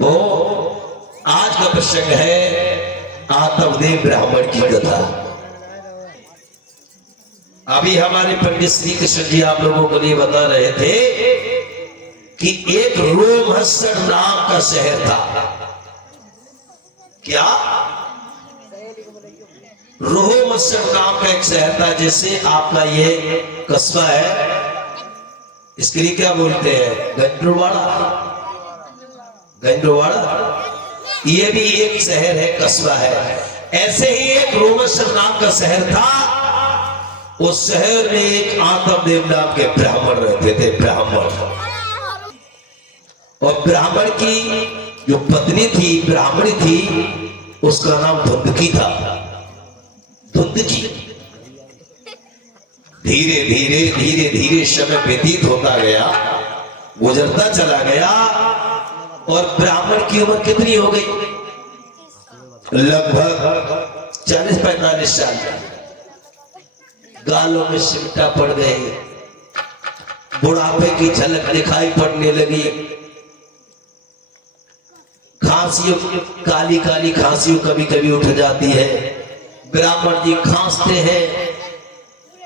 वो आज का प्रसंग है आत्मदेव ब्राह्मण की कथा। अभी हमारे पंडित श्री कृष्ण जी आप लोगों को लिए बता रहे थे कि एक रोमहर्षण नाम का शहर था। क्या? रोमहर्षण नाम का एक शहर था। जैसे आपका ये कस्बा है, इसके लिए क्या बोलते हैं? गंजरवाड़ा। ये भी एक शहर है, कस्बा है। ऐसे ही एक रोमहर्षण नाम का शहर था। उस शहर में एक आत्मदेव नाम के ब्राह्मण रहते थे। ब्राह्मण, और ब्राह्मण की जो पत्नी थी, ब्राह्मणी थी, उसका नाम धुंधकी था। धुंधकी। धीरे धीरे धीरे धीरे समय व्यतीत होता गया, गुजरता चला गया, और ब्राह्मण की उम्र कितनी हो गई? लगभग 40-45 साल। गालों में सिमटा पड़ गए, बुढ़ापे की झलक दिखाई पड़ने लगी, खांसियों, काली काली खांसियों कभी कभी उठ जाती है। ब्राह्मण जी खांसते हैं,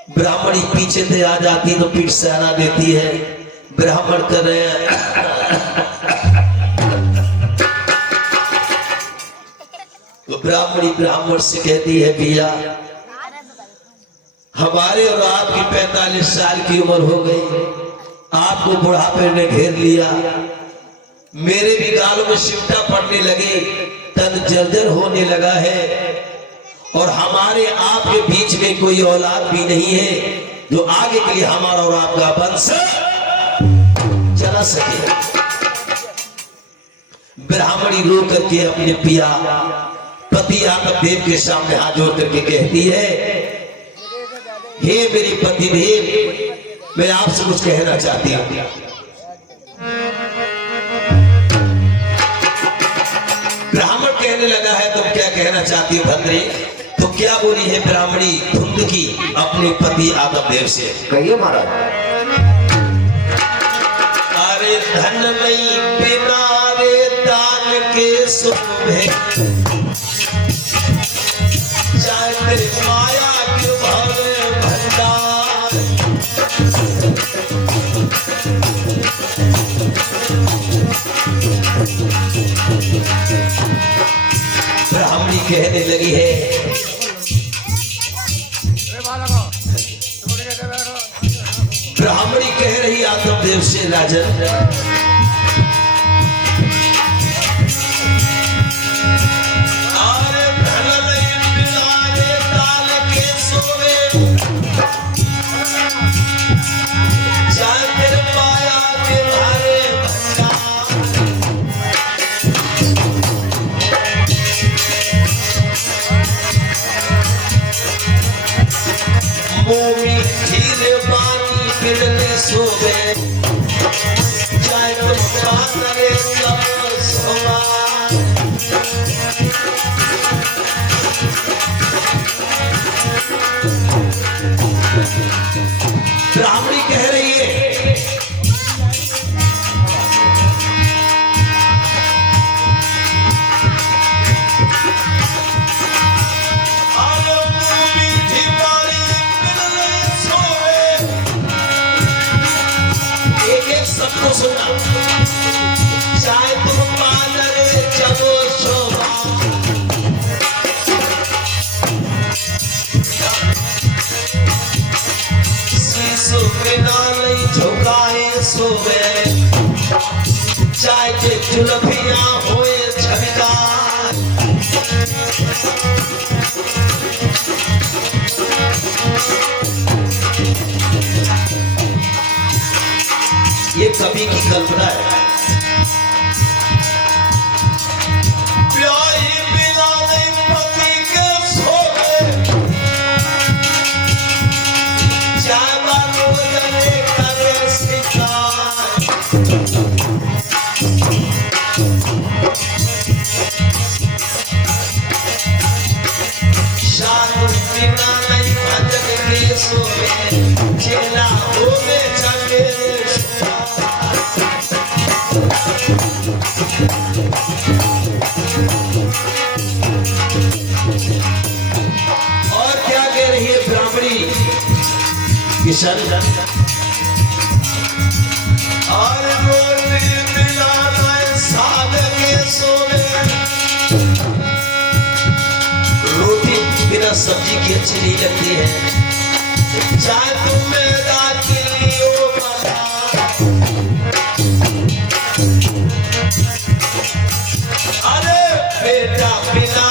ब्राह्मणी पीछे से आ जाती है तो पीठ सहरा देती है। ब्राह्मण कर रहे हैं तो ब्राह्मणी ब्राह्मण से कहती है, भैया हमारे और आपकी 45 साल की उम्र हो गई, आपको बुढ़ापे ने घेर लिया, मेरे भी गालों में सिमटा पड़ने लगे, तन जर्जर होने लगा है, और हमारे आपके बीच में कोई औलाद भी नहीं है जो आगे के लिए हमारा और आपका वंश चला सके। ब्राह्मणी रो करके अपने पिया पति आत्मदेव के सामने हाथ जोड़ करके कहती है, हे मेरे पति देव, मैं आपसे कुछ कहना चाहती हूँ। ब्राह्मण कहने लगा है, तुम क्या कहना चाहती हो भद्रे? तो क्या बोली है ब्राह्मणी धुंधकी अपने पति आत्मदेव से? कहिए महाराज। अरे धनमयी बिना रे दान के शोभे, चाहे तेरे माया के भवे भंडार। ब्राह्मणी कहने लगी है, ब्राह्मणी कह रही आत्मदेव से, राजन ब्राह्मणी कह रही है, एक एक शब्द को सुनना, चाहे तुम पादरे जबो शोभा, शीशो बिना नहीं झुकाए सोवे, चाहे के चुलभिया होए झमकार। ये कवि की कल्पना है। चेला हो में चले और क्या कह रही है ब्राह्मणी किशन, और रोटी बिना सब्जी की अच्छी नहीं लगती है, चाहे तुम मेरा खिलियो बना। अरे बेटा बिना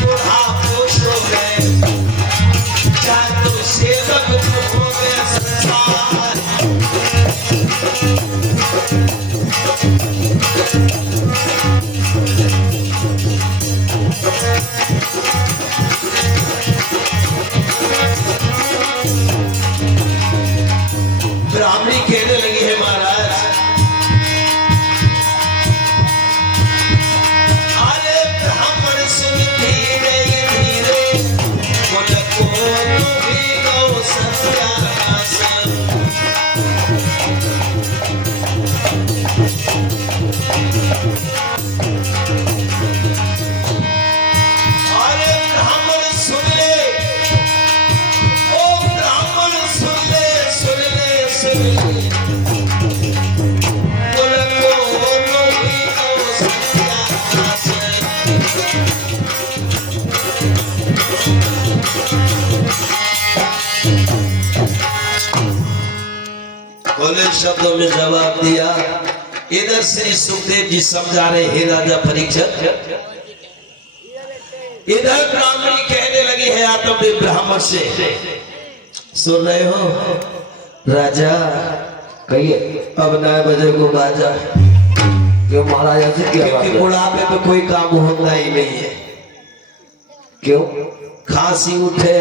बुढ़ा खुश हो गए, चाहे तुम सेवक हो गए संसार। ब्राह्मणी कहने लगी है महाराज, अरे ब्राह्मण सुन धीरे धीरे, कुल को भी गौ सत्यानाश। अरे ब्राह्मण सुन ले, ओ ब्राह्मण सुन ले, सुन ले, सुन ले, कुल को भी गौ सत्यानाश। बोले शब्दों में जवाब दिया। इधर श्री सुखदेव जी समझा रहे, हे राजा परीक्षित, इधर ब्राह्मणी कहने लगी है आत्मदेव ब्राह्मण से, सुन रहे हो राजा, कहिए अब 9 बजे को बाजा, क्यों महाराज ऐसे क्या बात है? बुढ़ापे पे कोई काम होता ही नहीं है। क्यों? खांसी उठे,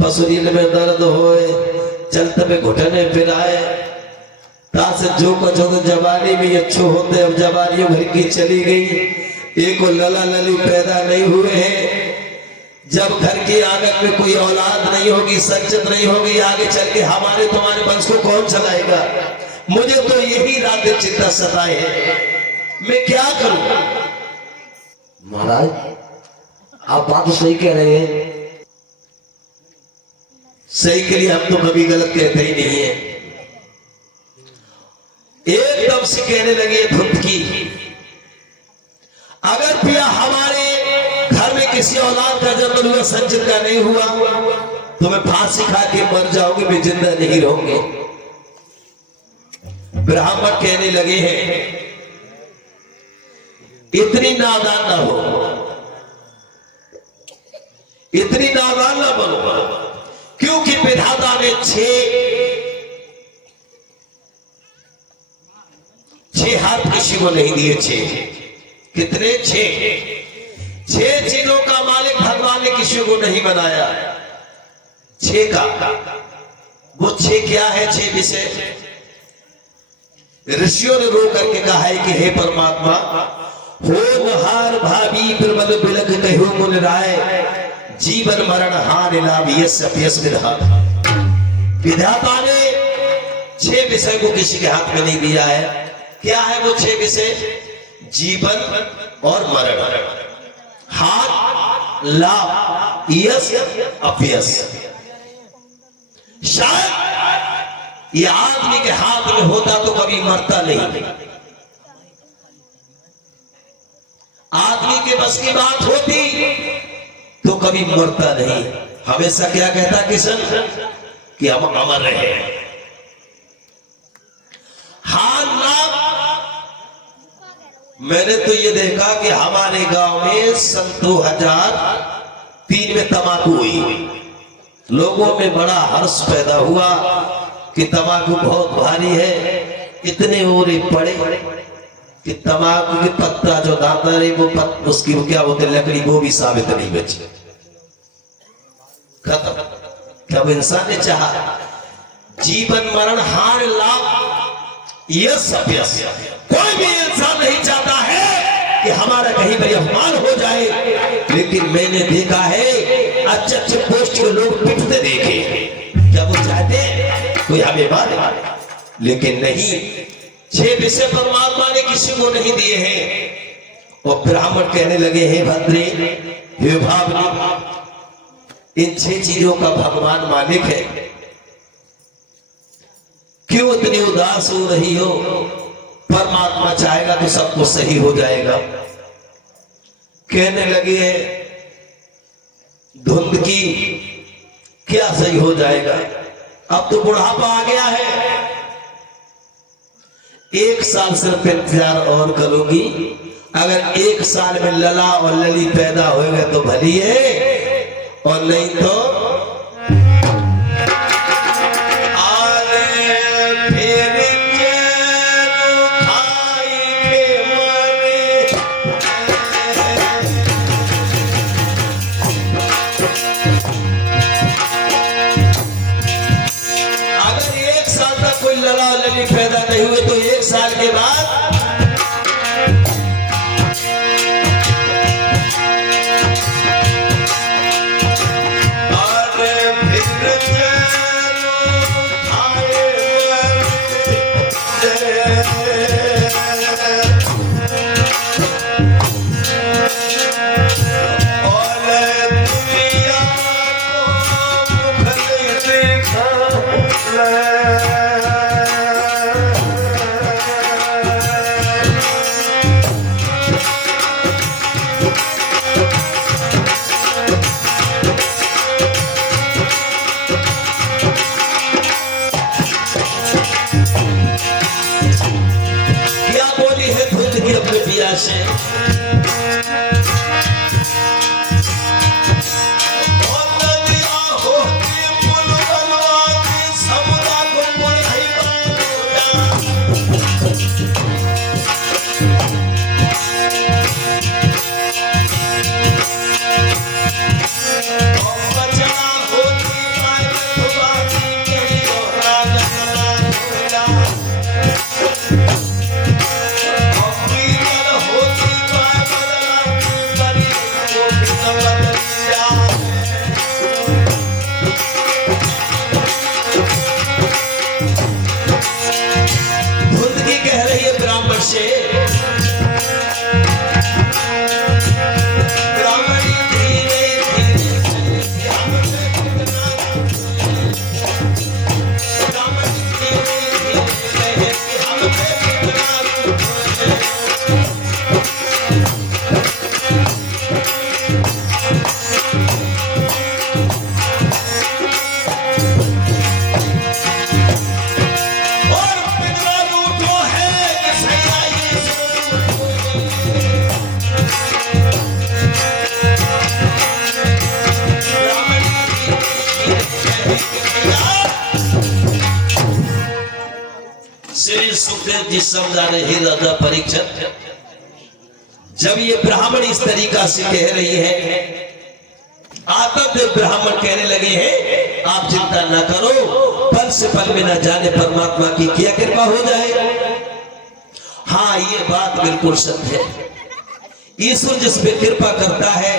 पसुरील में दर्द होए, चलते पे घुटने फिराए, तासे जो कुछ हो तो जवानी भी अच्छो होते, अब जवानियों घर की चली गई, एक लला लली पैदा नहीं हुए हैं। जब घर के आंगन में कोई औलाद नहीं होगी, संचित नहीं होगी, आगे चल के हमारे तुम्हारे वंश को कौन चलाएगा? मुझे तो यही रात चिंता सताए है, मैं क्या करूं? महाराज आप बात तो सही कह रहे हैं। सही के लिए हम तो कभी गलत कहते ही नहीं है। एकदम से कहने लगे धुंध की, अगर पिया हमारे घर में किसी औलाद का जन्म हुआ, संचित का नहीं हुआ, तो मैं फांसी खा के मर जाऊंगी, मैं जिंदा नहीं रहूंगी। ब्राह्मण कहने लगे हैं, इतनी नादान ना हो, इतनी नादान ना बनो, क्योंकि विधाता ने 6 हाथ किसी को नहीं दिए। 6 कितने? 6 चीजों का मालिक भगवान ने किसी को नहीं बनाया। 6 का वो 6 क्या है? 6 विषय ऋषियों ने रो करके कहा है कि हे परमात्मा, हो नहार भाभी प्रबल बिलक कहो मुन राय, जीवन मरण हार लाभ यस अपयस विधा। विधाता ने 6 विषय को किसी के हाथ में नहीं दिया है। क्या है वो 6 विषय? जीवन और मरण, हार लाभ यस अपयस। शायद ये आदमी के हाथ में होता तो कभी मरता नहीं, आदमी के बस की बात होती तो कभी मरता नहीं। हमेशा क्या कहता किशन कि हम अमर रहे। हार लाभ, मैंने तो ये देखा कि हमारे गांव में सन 2003 में तंबाकू हुई, लोगों में बड़ा हर्ष पैदा हुआ कि तंबाकू बहुत भारी है। इतने ओरे पड़े कि तंबाकू के पत्ता जो दाता रही वो उसकी क्या बोलते लकड़ी, वो भी साबित नहीं बची, खत्म। कब इंसान ने चाहा जीवन मरण हार लाभ यस अपयस, कोई भी इंसान नहीं चाहता है कि हमारा कहीं पर अपमान हो जाए, लेकिन मैंने देखा है अच्छे अच्छे पोस्ट के लोग पिटते देखे। क्या वो चाहते हैं कोई हमें मारे? लेकिन नहीं, 6 विषय परमात्मा ने किसी को नहीं दिए हैं। और ब्राह्मण कहने लगे, हे भद्रे, हे भावनी, इन 6 चीजों का भगवान मालिक है, क्यों इतनी उदास हो रही हो? परमात्मा चाहेगा तो सब कुछ सही हो जाएगा। कहने लगे, धुंध की क्या सही हो जाएगा? अब तो बुढ़ापा आ गया है, 1 साल सिर्फ इंतजार और करोगी। अगर 1 साल में लला और लली पैदा हो गए तो भली है, और नहीं तो पैदा नहीं हुए तो 1 साल के बाद से श्री सुखदेव जी समझा रहे, हे राजा परीक्षित, जब ये ब्राह्मण इस तरीका से कह रही है, आतंक ब्राह्मण कहने लगे हैं, आप चिंता ना करो, पल से पल में न जाने परमात्मा की क्या कृपा हो जाए। हाँ, ये बात बिल्कुल सत्य है। ईश्वर जिस पे कृपा करता है,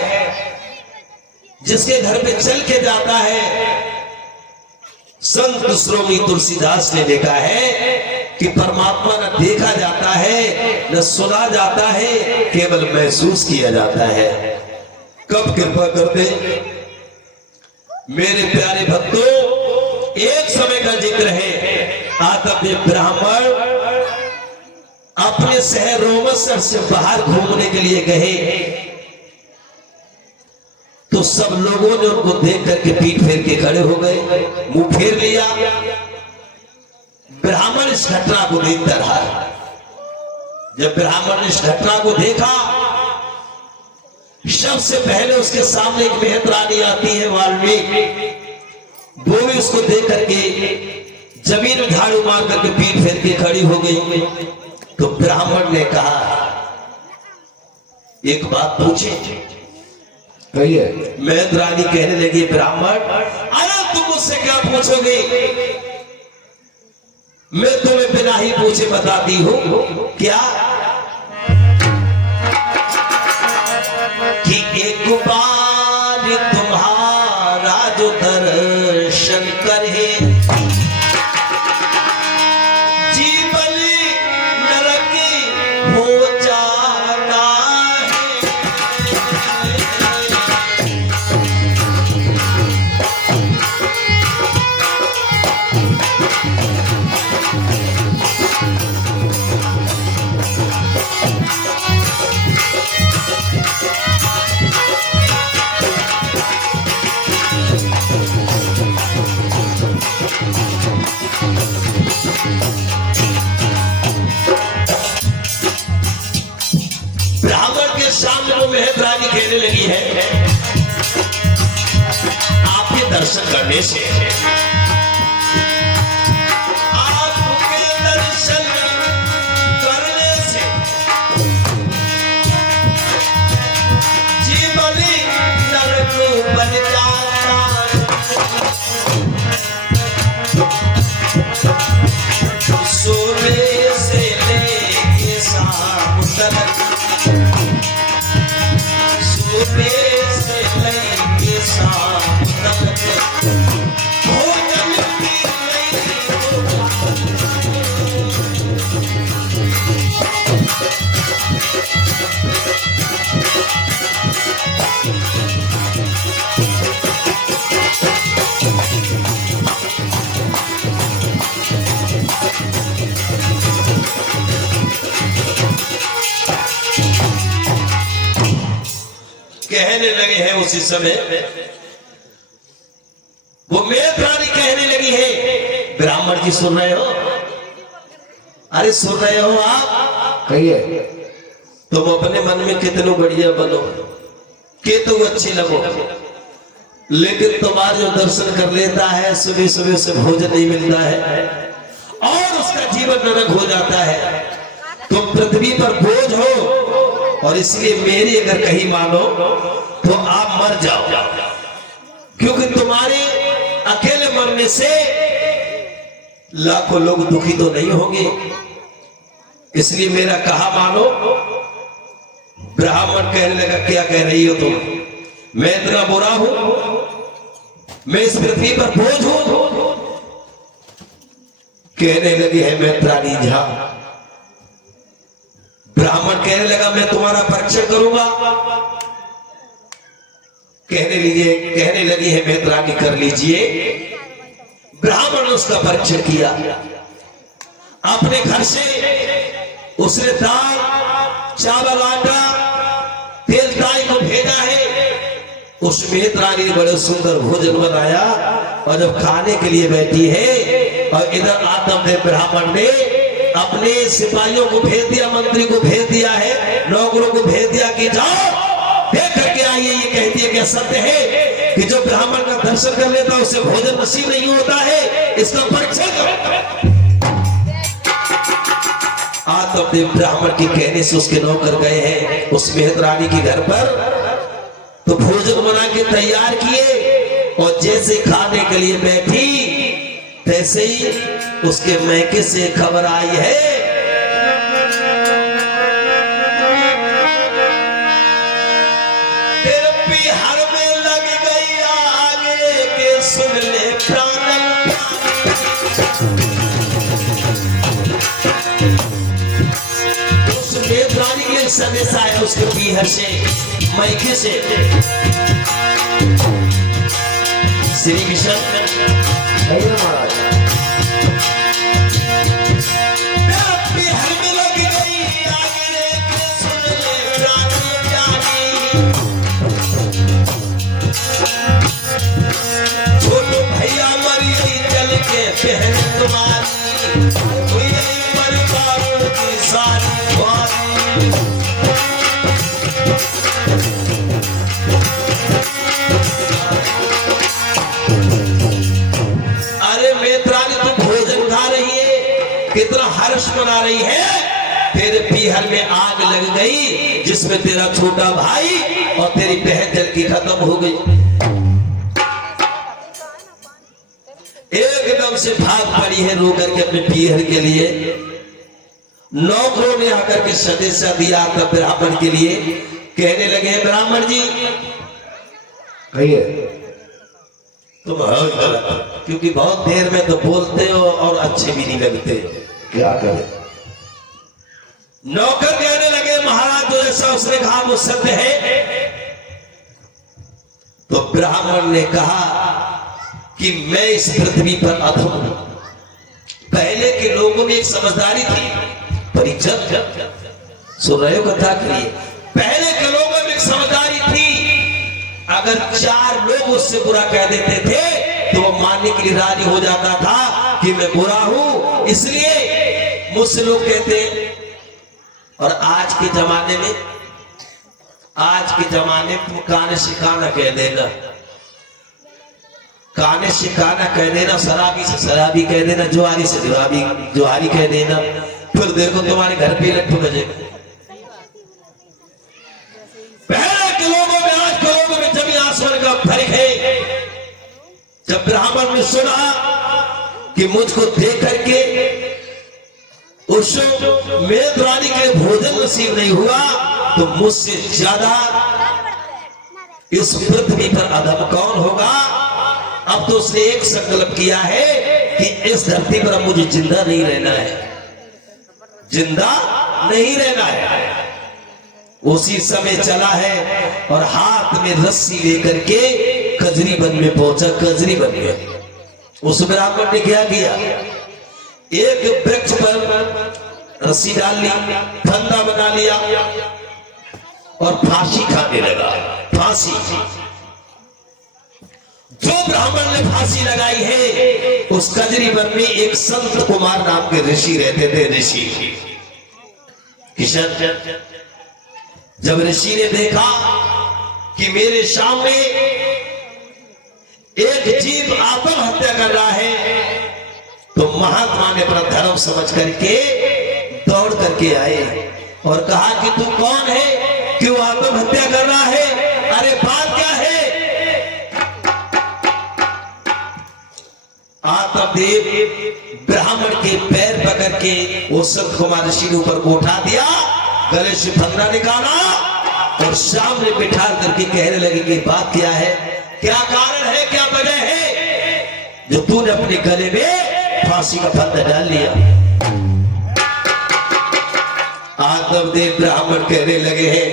जिसके घर पे चल के जाता है, संत श्रोमणी तुलसीदास ने लिखा है कि परमात्मा न देखा जाता है, न सुना जाता है, केवल महसूस किया जाता है। कब कृपा करते? मेरे प्यारे भक्तों, एक समय का जिक्र है, आतंक ब्राह्मण अपने शहर रोमसर से बाहर घूमने के लिए गए, तो सब लोगों ने उनको देख करके पीठ फेर के खड़े हो गए, मुंह फेर लिया। ब्राह्मण इस घटना को देखता रहा। जब ब्राह्मण ने इस घटना को देखा, सबसे पहले उसके सामने एक मेहतरानी आती है, वाल्मीकि, वो भी उसको देख करके जमीन में झाड़ू मार करके पीठ फेर के खड़ी हो गई। तो ब्राह्मण ने कहा, एक बात पूछे? कहिए। मेहतरानी कहने लगी, ब्राह्मण, अरे तुम मुझसे क्या पूछोगे? मैं तुम्हें बिना ही पूछे बताती हूं। क्या? कि एक बार तुम्हारा जो दर्शन करे, जीवन नरक हो जाना ब्राह्मण के सामने वो मेहतरानी कहने लगी है, आपके दर्शन करने से, आपके दर्शन करने से जीवन नरक बन जाता, सोने से लेके शाम तक, सोने से लेके शाम तक भोजन भी नहीं होगा। कहने लगे हैं उसी समय वो मेहतरानी कहने लगी है, ब्राह्मण जी सुन रहे हो? अरे सुन रहे हो आप? कहिए। तुम अपने मन में कितने बढ़िया बनो, कि तुम अच्छे लगो, लेकिन तुम्हारा जो दर्शन कर लेता है सुबह सुबह से भोजन नहीं मिलता है और उसका जीवन नरक हो जाता है। तुम पृथ्वी पर बोझ हो और इसलिए मेरी अगर कहीं मानो तो आप मर जाओ, क्योंकि तुम्हारे अकेले मरने से लाखों लोग दुखी तो नहीं होंगे, इसलिए मेरा कहा मानो। ब्राह्मण कहने लगा, क्या कह रही हो तुम? मैं इतना बुरा हूं? मैं इस पृथ्वी पर बोझ हूं? कहने लगी है मेहतरानी झा। ब्राह्मण कहने लगा, मैं तुम्हारा परीक्षण करूंगा। कहने लगी है मेहतरानी, कर लीजिए। ब्राह्मण ने उसका परीक्षण किया, अपने घर से उसने दाल चावल आटा तेल ताई को भेजा है। उस मेहतरानी ने बड़े सुंदर भोजन बनाया और जब खाने के लिए बैठी है और इधर आत्मदेव ब्राह्मण ने अपने सिपाहियों को भेज दिया, मंत्री को भेज दिया है, नौकरों को भेज दिया कि जाओ देख करके आइए। ये कहती है कि सत्य है कि जो ब्राह्मण का दर्शन कर लेता है उसे भोजन नसीब नहीं होता है, इसका परीक्षण करो। आत्मदेव ब्राह्मण के कहने से उसके नौकर गए हैं उस मेहतरानी के घर पर, तो भोजन बना के तैयार किए और जैसे खाने के लिए बैठी तैसे ही उसके मैके से खबर आई है, तेरे बिहार में लग गई आगे के सुन ले प्राण। उस मेहतरानी के लिए संदेश आया उसके बिहार से, मैके से। श्री कृष्ण महाराज बहन तुम्हारी परिवार की सारी बात। अरे मेहतरानी तू भोजन खा रही है, कितना हर्ष मना रही है, तेरे पीहर में आग लग गई जिसमें तेरा छोटा भाई और तेरी बहन जल की खत्म हो गई। एकदम से भाग पड़ी है रो करके अपने पीहर के लिए। नौकरों ने आकर के संदेश दिया था ब्राह्मण के लिए, कहने लगे हैं ब्राह्मण जी कहिए। तुम क्योंकि बहुत देर में तो बोलते हो और अच्छे भी नहीं लगते, क्या करें? नौकर कहने लगे महाराज जो ऐसा उसने कहा वो सत्य है। तो ब्राह्मण ने कहा कि मैं इस पृथ्वी पर अधम हूं। पहले के लोगों में एक समझदारी थी, परिचय सुन रहे हो कथा के लिए? पहले के लोगों में एक समझदारी थी, अगर 4 लोग उससे बुरा कह देते थे तो वो मानने के लिए राजी हो जाता था कि मैं बुरा हूं, इसलिए मुझसे लोग कहते। और आज के जमाने में आज के जमाने में काने से काना कह देना, काने से काना कह देना, शराबी से शराबी कह देना, जुआरी से जुआरी कह देना, फिर देखो तुम्हारे घर पे लट्ठू बजेगा। पहले के लोगों में आज के लोगों में जमीन आसमान का फर्क है। जब ब्राह्मण ने सुना कि मुझको देख करके उस मेजबानी के भोजन नसीब नहीं हुआ तो मुझसे ज्यादा इस पृथ्वी पर अधम कौन होगा। अब तो उसने एक संकल्प किया है कि इस धरती पर अब मुझे जिंदा नहीं रहना है, जिंदा नहीं रहना है। उसी समय चला है और हाथ में रस्सी लेकर के कजरी वन में पहुंचा। कजरी वन में उस ब्राह्मण ने क्या किया, एक वृक्ष पर रस्सी डाल ली, फंदा बना लिया और फांसी खाने लगा। फांसी, जो ब्राह्मण ने फांसी लगाई है उस कजरी वन में एक संत कुमार नाम के ऋषि रहते थे। ऋषि किशन, जब ऋषि ने देखा कि मेरे सामने एक जीव आत्महत्या कर रहा है तो महात्मा ने अपना धर्म समझ करके दौड़ करके आए और कहा कि तू कौन है, क्यों आत्महत्या कर रहा है, अरे बात क्या है। आत्मदेव ब्राह्मण के पैर पकड़ के वो संत कुमार ऋषि ने ऊपर को उठा दिया, गले से फंदा निकाला और सामने बिठा करके कहने लगे कि बात क्या है, क्या कारण है, क्या वजह है जो तूने अपने गले में फांसी का फंदा डाल लिया। आत्मदेव ब्राह्मण कहने लगे हैं,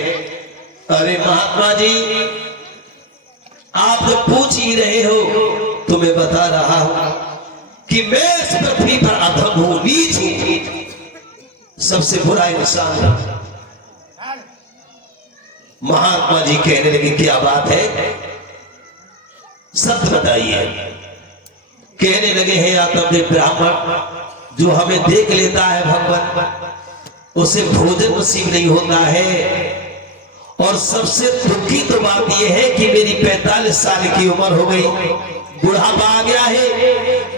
अरे महात्मा जी आप तो पूछ ही रहे हो, तुम्हें बता रहा हूं कि मैं इस पृथ्वी पर अधम हूं, नीच हूं, सबसे बुरा इंसान हूं। महात्मा जी कहने लगे क्या बात है, सत्य बताइए। कहने लगे हैं आत्मदेव ब्राह्मण, जो हमें देख लेता है भगवान उसे भोजन नसीब नहीं होता है, और सबसे दुखी तो बात यह है कि मेरी 45 साल की उम्र हो गई, बुढ़ापा आ गया है।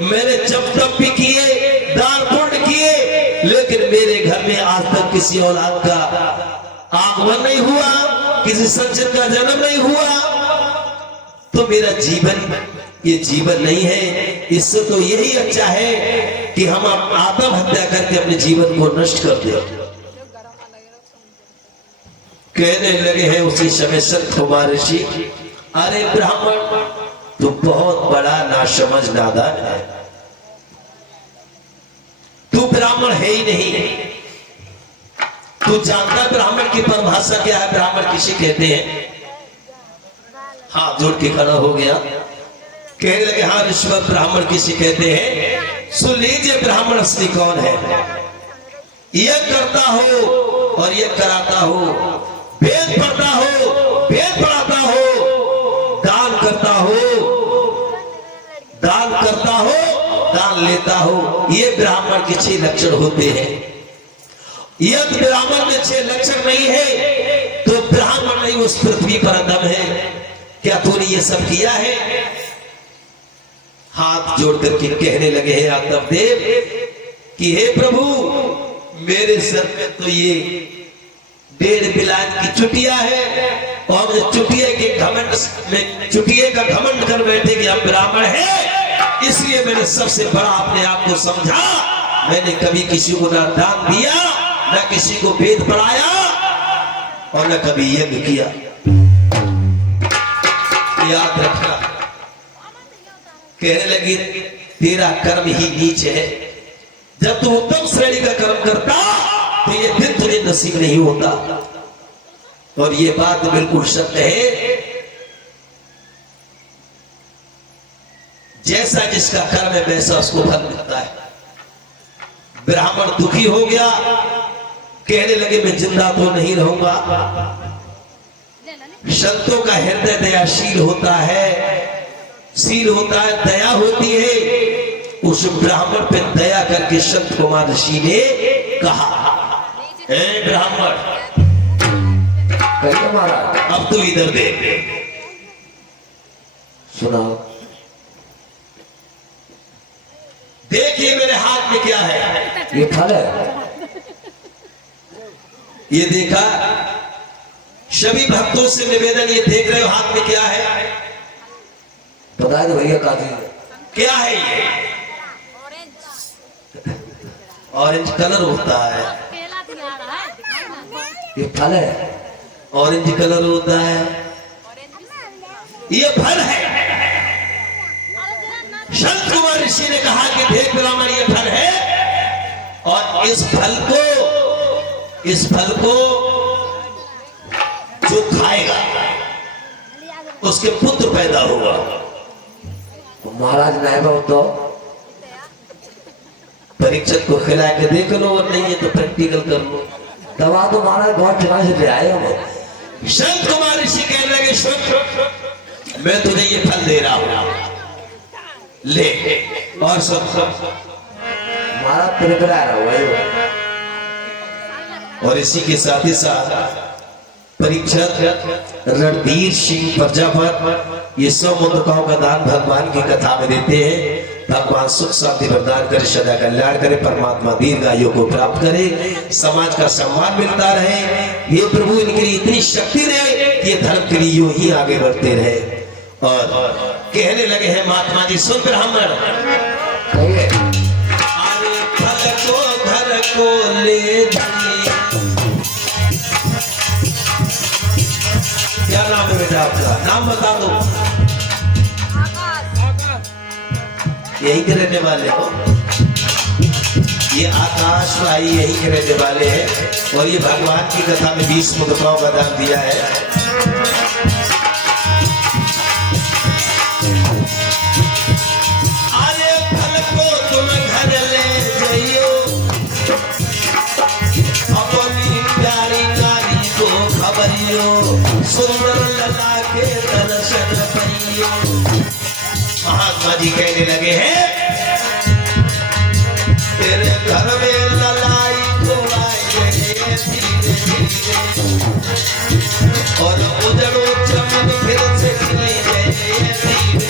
मैंने जब तब भी किए, दान पुण्य किए, लेकिन मेरे घर में आज तक किसी औलाद का आगमन नहीं हुआ, किसी संतान का जन्म नहीं हुआ। तो मेरा जीवन ये जीवन नहीं है, इससे तो यही अच्छा है कि हम आत्महत्या करके अपने जीवन को नष्ट कर दें। कहने लगे हैं उसी समय संत कुमार ऋषि, अरे ब्राह्मण तू बहुत बड़ा नासमझ नादान है, तू ब्राह्मण है ही नहीं। तू जानता ब्राह्मण की परिभाषा क्या है, ब्राह्मण किसे कहते हैं। हाथ जोड़ के खड़ा हो गया, कहने लगे हाँ ऋषिवर ब्राह्मण किसे कहते हैं। सुन लीजिए ब्राह्मण असली कौन है, यह करता हो और यह कराता हो, वेद पढ़ता हो, वेद पढ़ाता हो, दान करता हो, दान करता हो, दान लेता हो, ये ब्राह्मण के 6 लक्षण होते हैं। यदि ब्राह्मण में 6 लक्षण नहीं है तो ब्राह्मण नहीं उस पृथ्वी पर अधम है। क्या तूने ये सब किया है। हाथ जोड़ करके कहने लगे हैं आत्मदेव कि हे प्रभु मेरे सर में तो ये 1.5 बिलात की चुटिया है और मुझे चुटिया के घमंड में चुटिया का घमंड कर बैठे कि हम ब्राह्मण है, इसलिए मैंने सबसे बड़ा अपने आप को समझा। मैंने कभी किसी को ना दान दिया, न किसी को वेद पढ़ाया और न कभी यज्ञ किया। याद रखना। कहने लगी तेरा कर्म ही नीच है, जब तू उत्तम श्रेणी का कर्म करता तो ये दिन तुझे नसीब नहीं होता। और ये बात बिल्कुल सत्य है, जैसा जिसका कर्म है वैसा उसको फल मिलता है। ब्राह्मण दुखी हो गया, कहने लगे मैं जिंदा तो नहीं रहूंगा। संतों का हृदय दयाशील होता है, शील होता है, दया होती है। उस ब्राह्मण पे दया करके संत कुमार ऋषि ने कहा, हे ब्राह्मण कहिए महाराज। अब तू इधर देख। सुनाओ। देखिए मेरे हाथ में क्या है। ये फल है। ये देखा, सभी भक्तों से निवेदन, ये देख रहे हो हाथ में क्या है? बता दो भैया काजी। क्या है ये? ऑरेंज कलर होता है। ये फल है। ऑरेंज कलर होता है, ये फल है। संत कुमार ऋषि ने कहा कि देख ब्राह्मण, ये फल है और इस फल को जो खाएगा उसके पुत्र पैदा होगा। महाराज नहीं बहुत तो परीक्षक को खिला के देख लो, और नहीं है तो प्रैक्टिकल कर लो। दवा तो महाराज बहुत ठिकाने से ले आए हम। संत कुमार ऋषि कहने लगे, सुन, मैं तुझे ये फल दे रहा हूं, ले। और सब महाराज तेरे पर आ रहा हुआ। और इसी के साथ ही साथ परीक्षक रणधीर सिंह प्रजापत ये 100 मुद्रिकाओं का दान भगवान की कथा में देते हैं। भगवान सुख शांति प्रदान करे, सदा कल्याण करे, परमात्मा दीर्घायु को प्राप्त करे, समाज का सम्मान मिलता रहे। ये प्रभु इनके लिए इतनी शक्ति दे कि ये धर्म के लिए यूं ही आगे बढ़ते रहे। और कहने लगे हैं महात्मा जी, सुन ब्राह्मण, कहिए। अरे फल को घर को ले जाइए। क्या नाम है बेटा आपका? नाम बता दो। यही के रहने वाले हो? ये आकाश भाई यही के रहने वाले हैं और ये भगवान की कथा में 20 मुद्रिकाओं का दान दिया है। अरे फल को तुम घर ले जाइयो, अपनी प्यारी नारी को खबरियो, सुंदर लला के दर्शन पाइयो। महात्मा जी कहने लगे हैं, तेरे घर में ललाई को आए धीरे धीरे, और उजड़ो चमन फिर से खिले धीरे धीरे।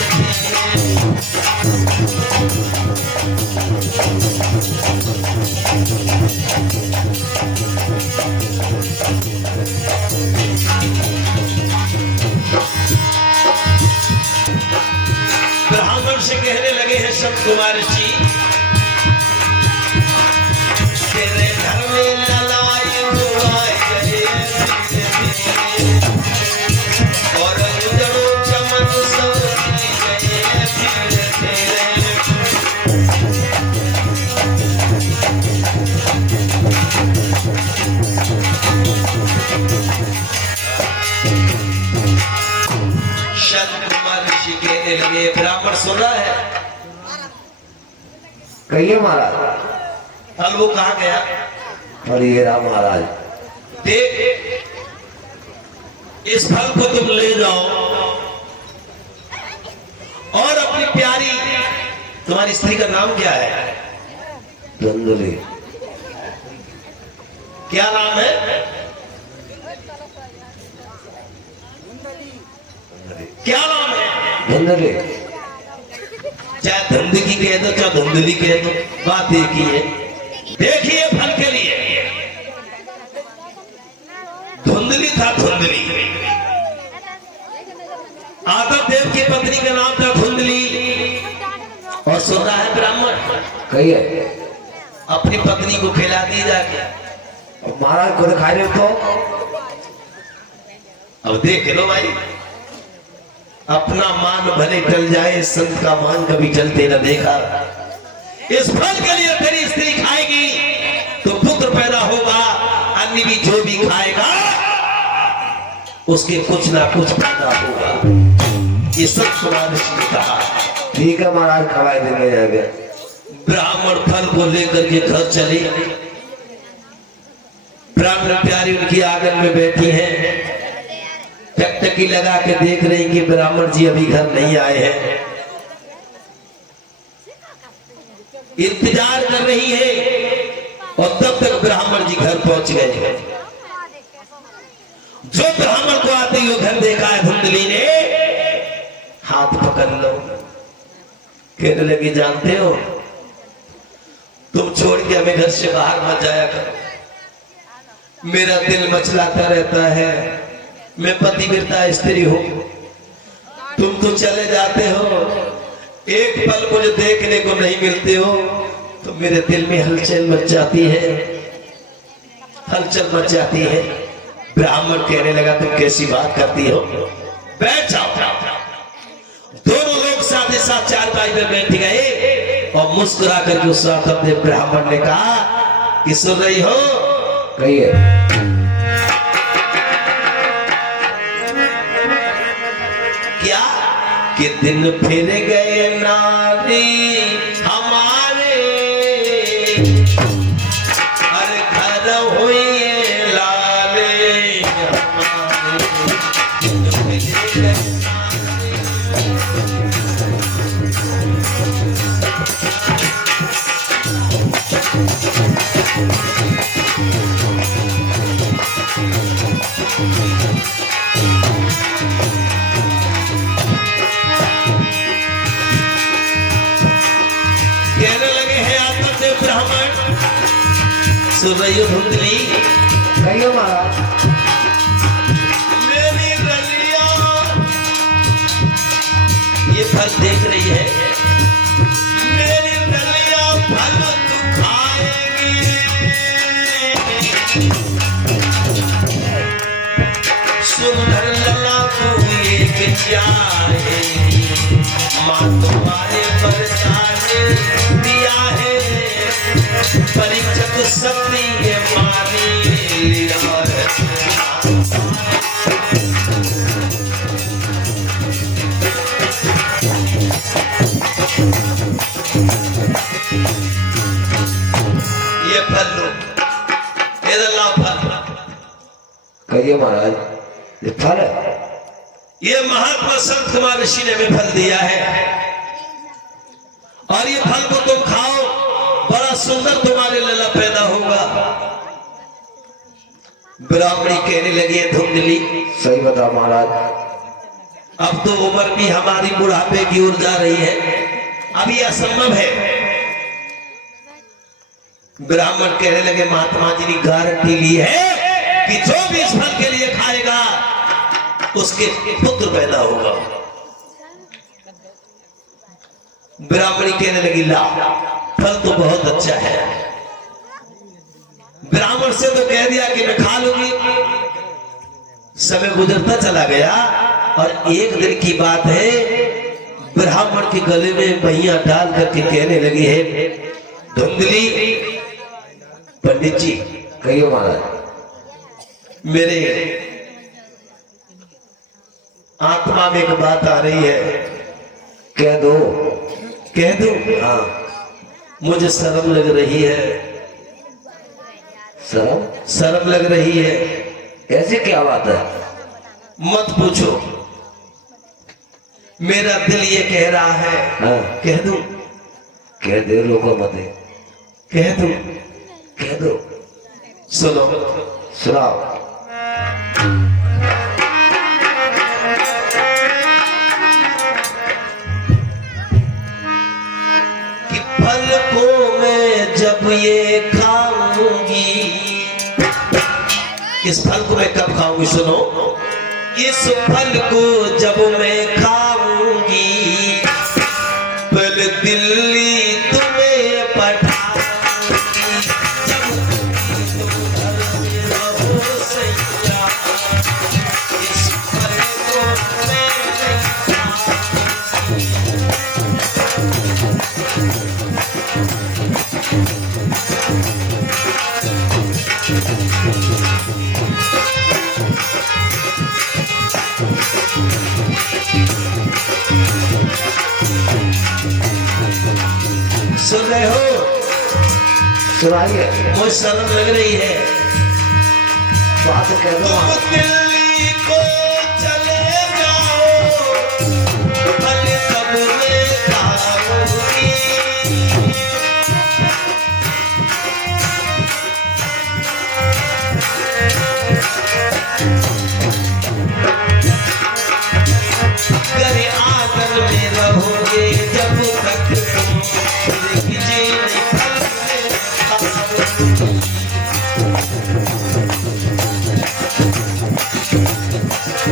ब्राह्मण से कहने लगे हैं संत कुमार जी, तेरे घर में ललाई आए और उजड़ो चमन सब गए धीरे धीरे। संत कुमार ऋषि कहने लगे, ब्राह्मण सुन रहा है? कहिए महाराज। फल वो कहाँ गया? और ये रहा महाराज। देख, इस फल को तुम ले जाओ और अपनी प्यारी, तुम्हारी स्त्री का नाम क्या है? धुंधली। क्या नाम है? क्या नाम है? धुंधली। चाहे धंधकी कह दो चाहे धुंधली कह दो, बात एक ही है। देखिए फल के लिए धुंधली था, धुंधली। आदर देव की पत्नी का नाम था धुंधली। और सुन रहा है ब्राह्मण? कहिए। अपनी पत्नी को खिला दी जाके। महाराज को दिखाई दे तो। अब देख लो भाई, अपना मान भले टल जाए, संत का मान कभी टलते न देखा। इस फल के लिए तेरी स्त्री खाएगी तो पुत्र पैदा होगा, अन्य भी जो भी खाएगा उसके कुछ ना कुछ पैदा होगा। ये सब कुमार ऋषि ने कहा। ठीक है महाराज, खवाई देंगे जाके। ब्राह्मण फल को लेकर के घर चले। ब्राह्मण प्यारी उनकी आंगन में बैठी हैं, टकटकी लगा के देख रहे हैं कि ब्राह्मण जी अभी घर नहीं आए हैं। इंतजार कर रही है और तब तक ब्राह्मण जी घर पहुंच गए। जो ब्राह्मण को आते ही वो घर देखा है धुंधली ने, हाथ पकड़ लो, कहने लगी जानते हो तुम छोड़ के हमें घर से बाहर मत जाया करो, मेरा दिल मचलाता रहता है, मैं पतिव्रता स्त्री हूं, तुम तो चले जाते हो, एक पल मुझे देखने को नहीं मिलते हो, तो मेरे दिल में हलचल मच जाती है, हलचल मच जाती है। ब्राह्मण कहने लगा तुम कैसी बात करती हो, बैठ जाओ। दोनों लोग साथ ही साथ चारपाई में बैठ गए और मुस्कुरा कर उस अपने ब्राह्मण ने कहा कि सुन रही हो, कहिए। क्या कि दिन फिर गए नारी हमारे, हर घर हुए लाले हमारे, दिन फिर गए सुन रही हो धुंधली, कहिए महाराज। मेरी रलिया ये फल देख रही है, मेरी रलिया फल तू खाएगी, सुंदर लला तू एक चाहे, माँ तुम्हारे पर चाहे दिया है, परीक्षक शक्ति ये मानी लिया है। ये फल लो, ये ला फल। कहिए महाराज, ये फल है? ये महात्मा संत कुमार ऋषि ने हमें फल दिया है, और ये फल को तुम खाओ, बड़ा सुंदर तुम्हारे लला पैदा होगा। ब्राह्मणी कहने लगी है धुंधली, सही बता महाराज। अब तो उम्र भी हमारी बुढ़ापे की ओर जा रही है, अभी असंभव है। ब्राह्मण कहने लगे महात्मा जी ने गारंटी ली है कि जो भी इस फल के लिए खाएगा उसके पुत्र पैदा होगा। ब्राह्मणी कहने लगी ला, फल तो बहुत अच्छा है। ब्राह्मण से तो कह दिया कि मैं खा लूंगी। समय गुजरता चला गया और एक दिन की बात है, ब्राह्मण के गले में पहिया डाल करके कहने लगी है धुंधली, पंडित जी कहिए महाराज। मेरे आत्मा में एक बात आ रही है, कह दो। कह दो? हाँ। मुझे शर्म लग रही है। शर्म? शर्म लग रही है। ऐसे क्या बात है? मत पूछो, मेरा दिल ये कह रहा है। हाँ। कह दूं? कह दे, लोगों मत। कह दूं? कह दो। सुनो, सुनाओ। कि फल को मैं जब ये खाऊंगी, इस फल को मैं कब खाऊंगी? सुनो, इस फल को जब मैं खाऊंगी, पल दिल्ली तुम्हें पठाऊंगी, जब तुम घर में रहो सैया, इस फल को मैं नहीं खाऊंगी। सुन रहे हो? सुनाइए। मुझे शर्म लग रही है। बात कह दो। तुम दिल्ली को चले जाओ, फल कब मैं खाऊंगी, लो,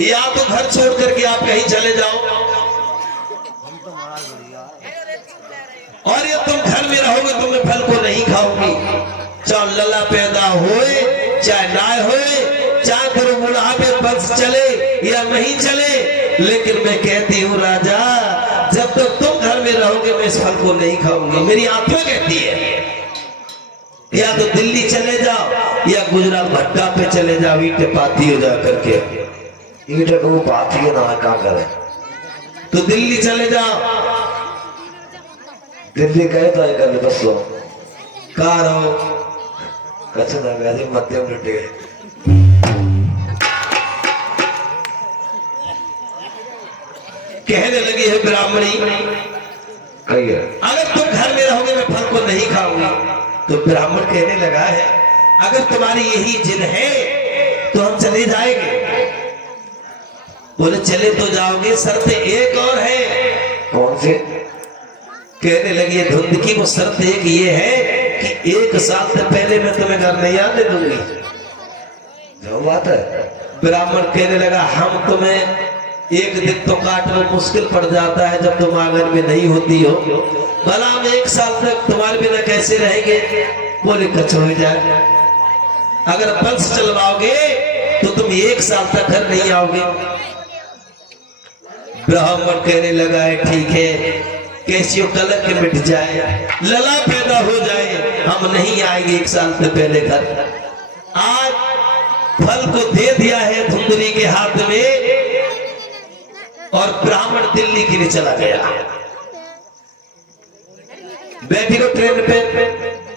या तो घर छोड़ करके आप कहीं चले जाओ, और ये तुम घर में रहोगे तो मैं फल को नहीं खाऊंगी। चाहे लला पैदा होए चाहे ना होए, चाहे फिर बुढ़ापे बस चले या नहीं चले, लेकिन मैं कहती हूँ राजा, जब तक तुम घर में रहोगे मैं इस फल को नहीं खाऊंगी। मेरी आत्मा कहती है या तो दिल्ली चले जाओ या गुजरात भट्टा पे चले जाओ, ईंटे पाती हो जा करके। ईंटे को पाती है ना, क्या करे? तो दिल्ली चले जाओ। दिल्ली गए तो कर बस लो कार हो कच्चे ना वैसे मध्यम लुट गए। कहने लगी है ब्राह्मणी, कही है अगर तुम घर में रहोगे मैं फल को नहीं खाऊंगी। तो ब्राह्मण कहने लगा है, अगर तुम्हारी यही जिद है तो हम चले जाएंगे। बोले चले तो जाओगे, शर्त एक और है। कौन से? कहने लगी धुंध की, वो शर्त एक ये है कि 1 साल से पहले मैं तुम्हें घर नहीं आने दूंगी। जो बात है। ब्राह्मण कहने लगा, हम तुम्हें एक दिन तो काटना मुश्किल पड़ जाता है जब तुम आंगन में नहीं होती हो, भला हम 1 साल तक तुम्हारे बिना कैसे रहेंगे? बोले कच हो जाए, अगर वंश चलवाओगे तो तुम 1 साल तक घर नहीं आओगे। ब्राह्मण कहने लगा है ठीक है, कैसी कलंक मिट जाए, लला पैदा हो जाए, हम नहीं आएंगे 1 साल से पहले घर। आज फल को दे दिया है धुंधली के हाथ में, और ब्राह्मण दिल्ली के लिए चला गया। बैठी को ट्रेन पे,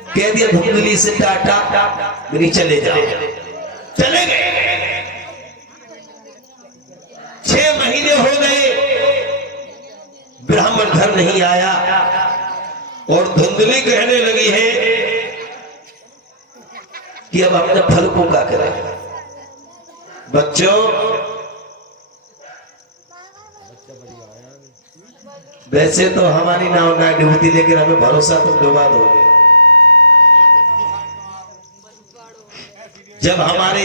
कह दिया धुंधली से टाटा, मेरी चले जाओ। चले गए। 6 महीने हो गए, ब्राह्मण घर नहीं आया, और धुंधली कहने लगी है कि अब हमने फल को क्या करें। बच्चों, वैसे तो हमारी नाव ना डूबती, लेकिन हमें भरोसा तुम डुबा दोगे। जब हमारे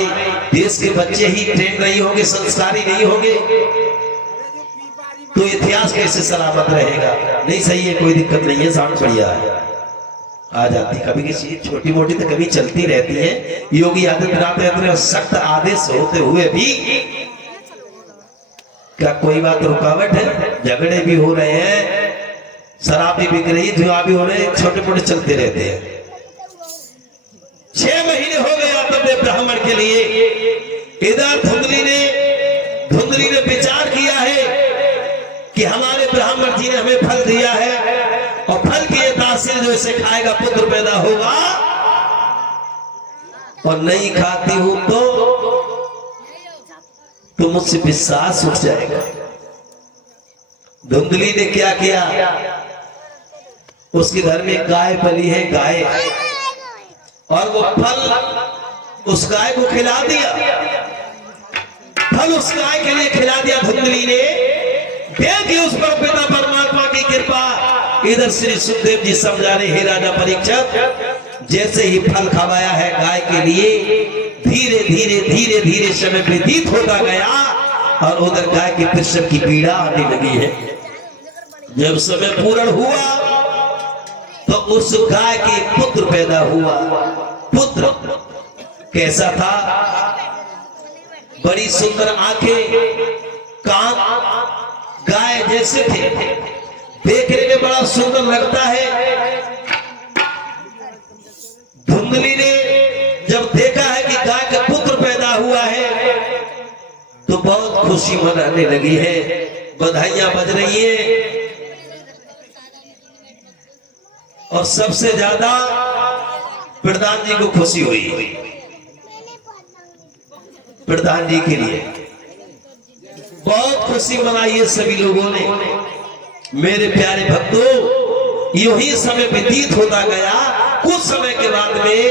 देश के बच्चे ही ट्रेन नहीं होंगे, संस्कारी नहीं होंगे, तो इतिहास कैसे सलामत रहेगा? नहीं सही है, कोई दिक्कत नहीं है, सांड बढ़िया है, आ जाती कभी किसी छोटी मोटी तो कभी चलती रहती है। योगी आदित्यनाथ इतने सख्त आदेश होते हुए भी क्या कोई बात रुकावट है? झगड़े भी हो रहे हैं, शराब भी बिक रही, जुआ भी हो रहे हैं, छोटे मोटे चलते रहते हैं। 6 महीने हो गए अपने ब्राह्मण के लिए। इधर धुंधली ने विचार किया है कि हमारे ब्राह्मण जी ने हमें फल दिया है, और फल की तासीर जो इसे खाएगा पुत्र पैदा होगा, और नहीं खाती हूं तो मुझसे विश्वास उठ जाएगा। धुंधली ने क्या किया, उसके घर में गाय पली है, गाय, और वो फल उस गाय को खिला दिया। फल उस गाय के लिए खिला दिया धुंधली ने। देखिए उस पर पिता परमात्मा की कृपा। इधर श्री सुखदेव जी समझा रहे, हे राजा परीक्षित, जैसे ही फल खवाया है गाय के लिए, धीरे धीरे धीरे धीरे समय व्यतीत होता गया, और उधर गाय के प्रसव की पीड़ा आने लगी है। जब समय पूर्ण हुआ तो उस गाय के पुत्र पैदा हुआ। पुत्र कैसा था? बड़ी सुंदर आंखें, कान गाय जैसे थे, देखने में बड़ा सुंदर लगता है। धुंधली ने जब देखा है कि गाय का पुत्र पैदा हुआ है तो बहुत खुशी मनाने लगी है, बधाइयां बज रही है। और सबसे ज्यादा प्रधान जी को खुशी हुई, प्रधान जी के लिए बहुत खुशी मनाई है सभी लोगों ने। मेरे प्यारे भक्तों, यूं ही समय व्यतीत होता गया। कुछ समय के बाद में,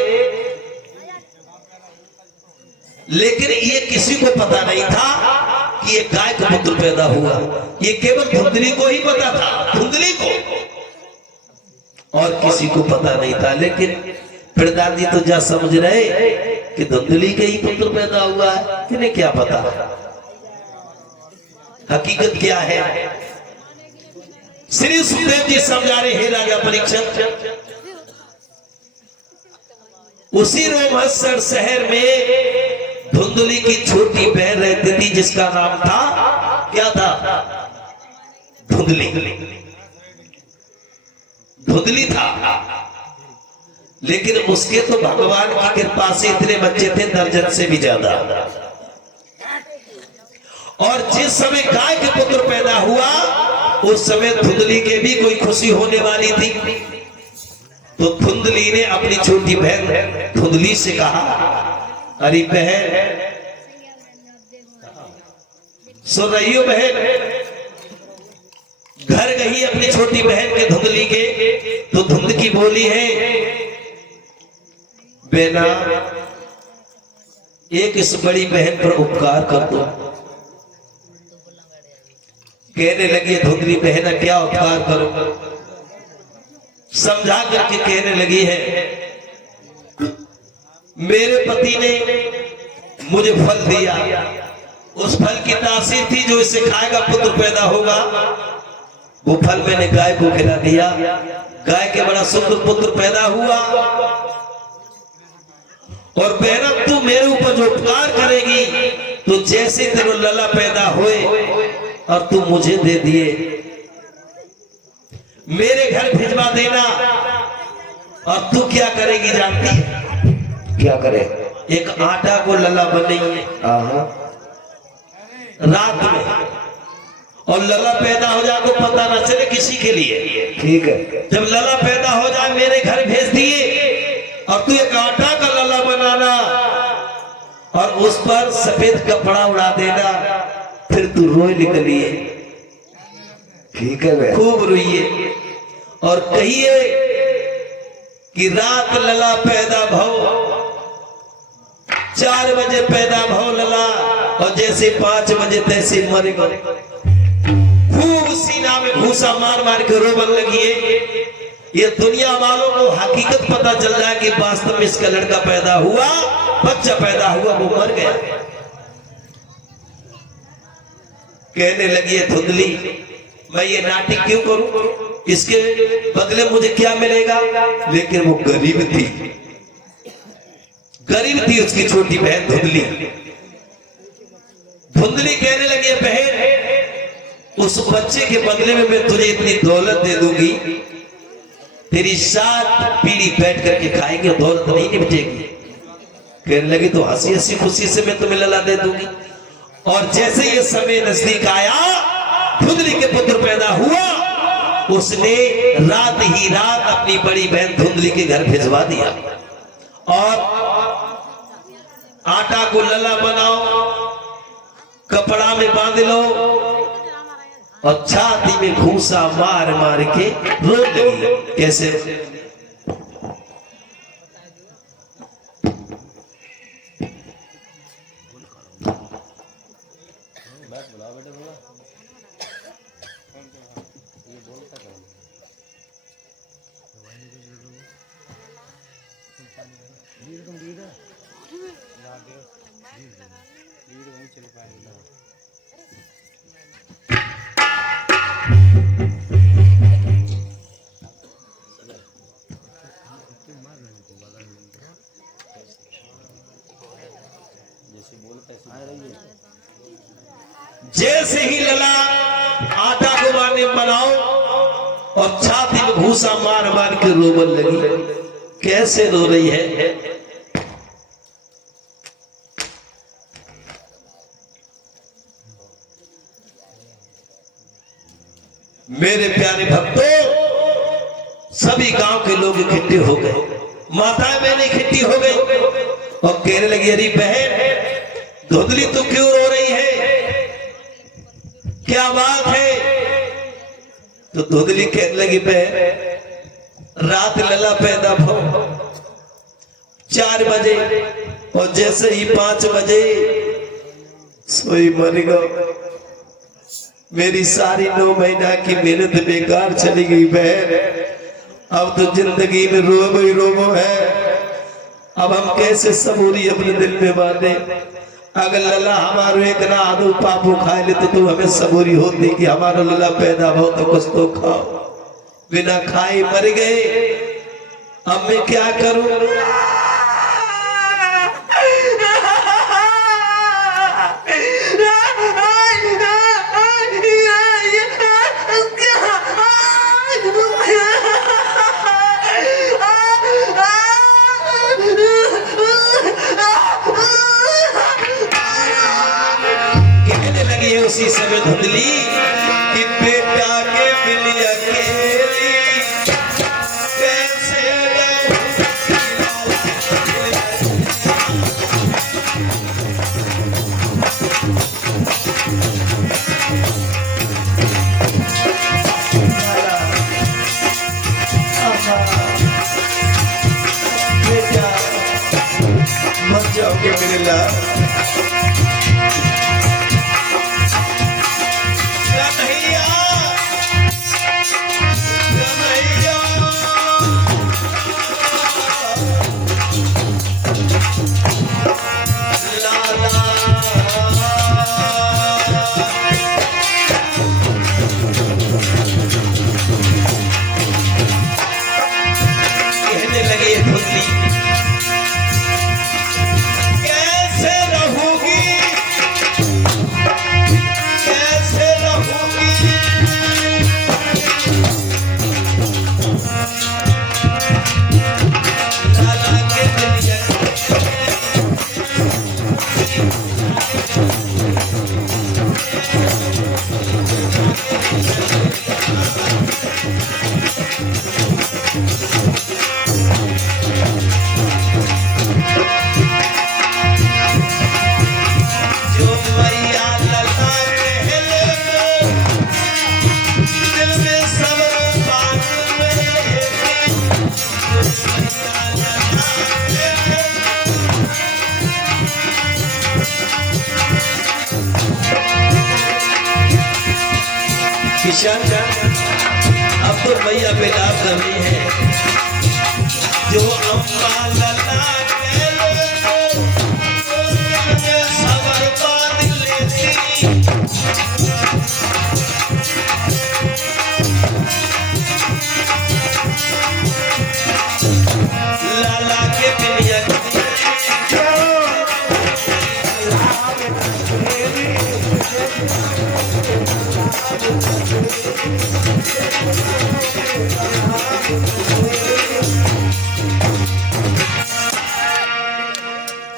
लेकिन ये किसी को पता नहीं था कि ये गाय का पुत्र पैदा हुआ। ये केवल धुंधली को ही पता था, धुंधली को, और किसी को पता नहीं था। लेकिन प्रधान जी तो जा समझ रहे कि धुंधली का ही पुत्र पैदा हुआ है, किन्हें क्या पता हकीकत क्या है। श्री सुखदेव जी समझा रहे हैं राजा परीक्षित, उसी रोमहर्षण शहर में धुंधली की छोटी बहन रहती थी जिसका नाम था, क्या था, धुंधली, धुंधली था। लेकिन उसके तो भगवान की कृपा से इतने बच्चे थे, दर्जन से भी ज्यादा। और जिस समय गाय के पुत्र पैदा हुआ उस समय धुंधली के भी कोई खुशी होने वाली थी। तो धुंधली ने अपनी छोटी बहन धुंधली से कहा, अरे बहन, सुन रही हो बहन? घर गई अपनी छोटी बहन के धुंधली के, तो धुंध की बोली है, बेना एक इस बड़ी बहन पर उपकार कर दो। कहने लगी धुंधली, बहना क्या उपकार करो? समझा करके कहने लगी है, मेरे पति ने मुझे फल दिया, उस फल की तासीर थी जो इसे खाएगा पुत्र पैदा होगा। वो फल मैंने गाय को खिला दिया, गाय के बड़ा सुंदर पुत्र पैदा हुआ। और बहना तू मेरे ऊपर जो उपकार करेगी, तो जैसे तेरे लला पैदा हुए और तू मुझे दे दिए, मेरे घर भिजवा देना। और तू क्या करेगी जानती है? क्या करे? एक आटा को लला बनेगी रात में, और लला पैदा हो जाए तो पता ना चले किसी के लिए। ठीक है। जब लला पैदा हो जाए मेरे घर भेज दिए, और तू एक आटा का लला बनाना और उस पर सफेद कपड़ा उड़ा देना, फिर तू रोए निकलिए। ठीक है बहन। खूब रोइए और कहिए कि रात लला पैदा भव, 4 बजे पैदा भव लला, और जैसे 5 बजे तैसे मर गए। खूब सीना में भूसा मार मार के रोबन लगिए। ये दुनिया वालों को हकीकत पता चल जाए कि वास्तव में इसका लड़का पैदा हुआ, बच्चा पैदा हुआ, वो मर गया। कहने लगी है धुंधली, मैं ये नाटक क्यों करूं, इसके बदले मुझे क्या मिलेगा? लेकिन वो गरीब थी, गरीब थी उसकी छोटी बहन धुंधली। धुंधली कहने लगी, बहन उस बच्चे के बदले में मैं तुझे इतनी दौलत दे दूंगी, तेरी 7 पीढ़ी बैठ करके खाएंगे, दौलत नहीं निपटेगी। कहने लगी, तो हंसी हंसी खुशी से मैं तुम्हें लला दे दूंगी। और जैसे ये समय नजदीक आया, धुंधली के पुत्र पैदा हुआ, उसने रात ही रात अपनी बड़ी बहन धुंधली के घर भिजवा दिया। और आटा को लला बनाओ, कपड़ा में बांध लो, और छाती में घूसा मार मार के रो लगी। कैसे? जैसे ही लला आटा को बनाओ और छाती में भूसा मार मार के रोबन लगी। कैसे रो रही है? मेरे प्यारे भक्तों, सभी गांव के लोग इकट्ठे हो गए, माताएं बहनें इकट्ठी हो गई और कहने लगी, अरे बहन धुंधली तू क्यों रो रही है, क्या बात है? तो धुंधली कहने लगी, बहन रात लला पैदा भव 4 बजे, और जैसे ही 5 बजे सोई मर गया। मेरी सारी 9 महीना की मेहनत बेकार चली गई बहन। अब तो जिंदगी में रोबो ही रोबो है। अब हम कैसे सबूरी अपने दिल में बांधे। अगर लला हमारो एक ना आदू पापू खाए ले तो हमें सबूरी होती कि हमारा लला पैदा हो तो कुछ तो खाओ। बिना खाए मर गए। अब मैं क्या करूं? कहने लगी उसी समय धुंधली कि बेटा के बिन अकेली कैसे बेटा मर जाओगे मेरे लाल। अब तो मैया बेलाप कर रही है। जो अम्मा लला के सबर बांध लेती। लाला के बिलिया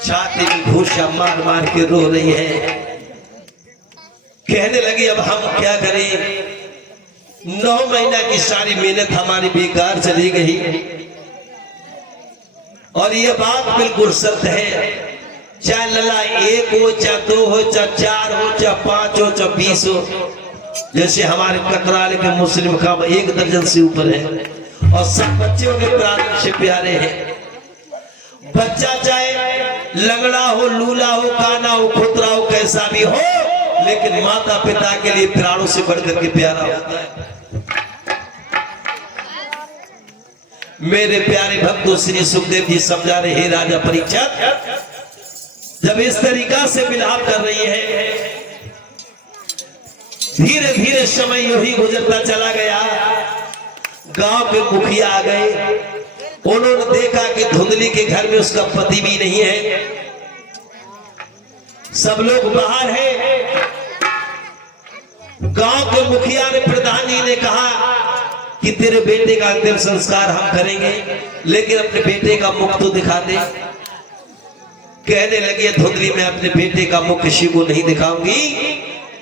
छाती में घूसा मार मार के रो रही है। कहने लगी अब हम क्या करें? 9 महीना की सारी मेहनत हमारी बेकार चली गई। और ये बात बिल्कुल सत्य है। चाहे लला 1 हो, चाहे 2 हो, चाहे 4 हो, चाहे 5 हो, चाहे 20 हो। जैसे हमारे ककराले के मुस्लिम खाब 1 दर्जन से ऊपर है और सब बच्चे उनके प्राण से प्यारे हैं। बच्चा चाहे लंगड़ा हो, लूला हो, काना हो, खुतरा हो, कैसा भी हो, लेकिन माता पिता के लिए प्राणों से बढ़कर के प्यारा होता है। मेरे प्यारे भक्तों, श्री सुखदेव जी समझा रहे हे राजा परीक्षित, जब इस तरीका से विलाप कर रही है, धीरे धीरे समय यूं ही गुजरता चला गया। गांव के मुखिया आ गए। उन्होंने देखा कि धुंधली के घर में उसका पति भी नहीं है, सब लोग बाहर हैं। गांव के मुखिया ने, प्रधान जी ने कहा कि तेरे बेटे का अंतिम संस्कार हम करेंगे, लेकिन अपने बेटे का मुख तो दिखा दे। कहने लगे धुंधली मैं अपने बेटे का मुख किसी को नहीं दिखाऊंगी।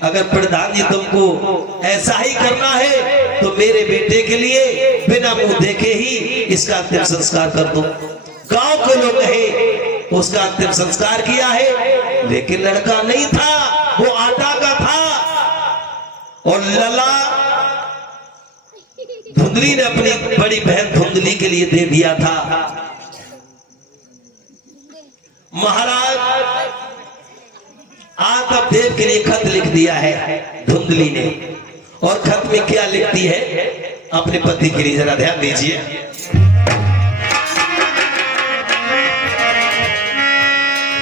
अगर प्रधान जी तुमको ऐसा ही करना है तो मेरे बेटे के लिए बिना मुंह देखे ही इसका अंतिम संस्कार कर दो। गांव के लोग कहे उसका अंतिम संस्कार किया है, लेकिन लड़का नहीं था, वो आटा का था। और लला धुंधली ने अपनी बड़ी बहन धुंधली के लिए दे दिया था। महाराज आतप देव के लिए खत लिख दिया है धुंधली ने। और खत में क्या लिखती है अपने पति के लिए, जरा ध्यान दीजिए।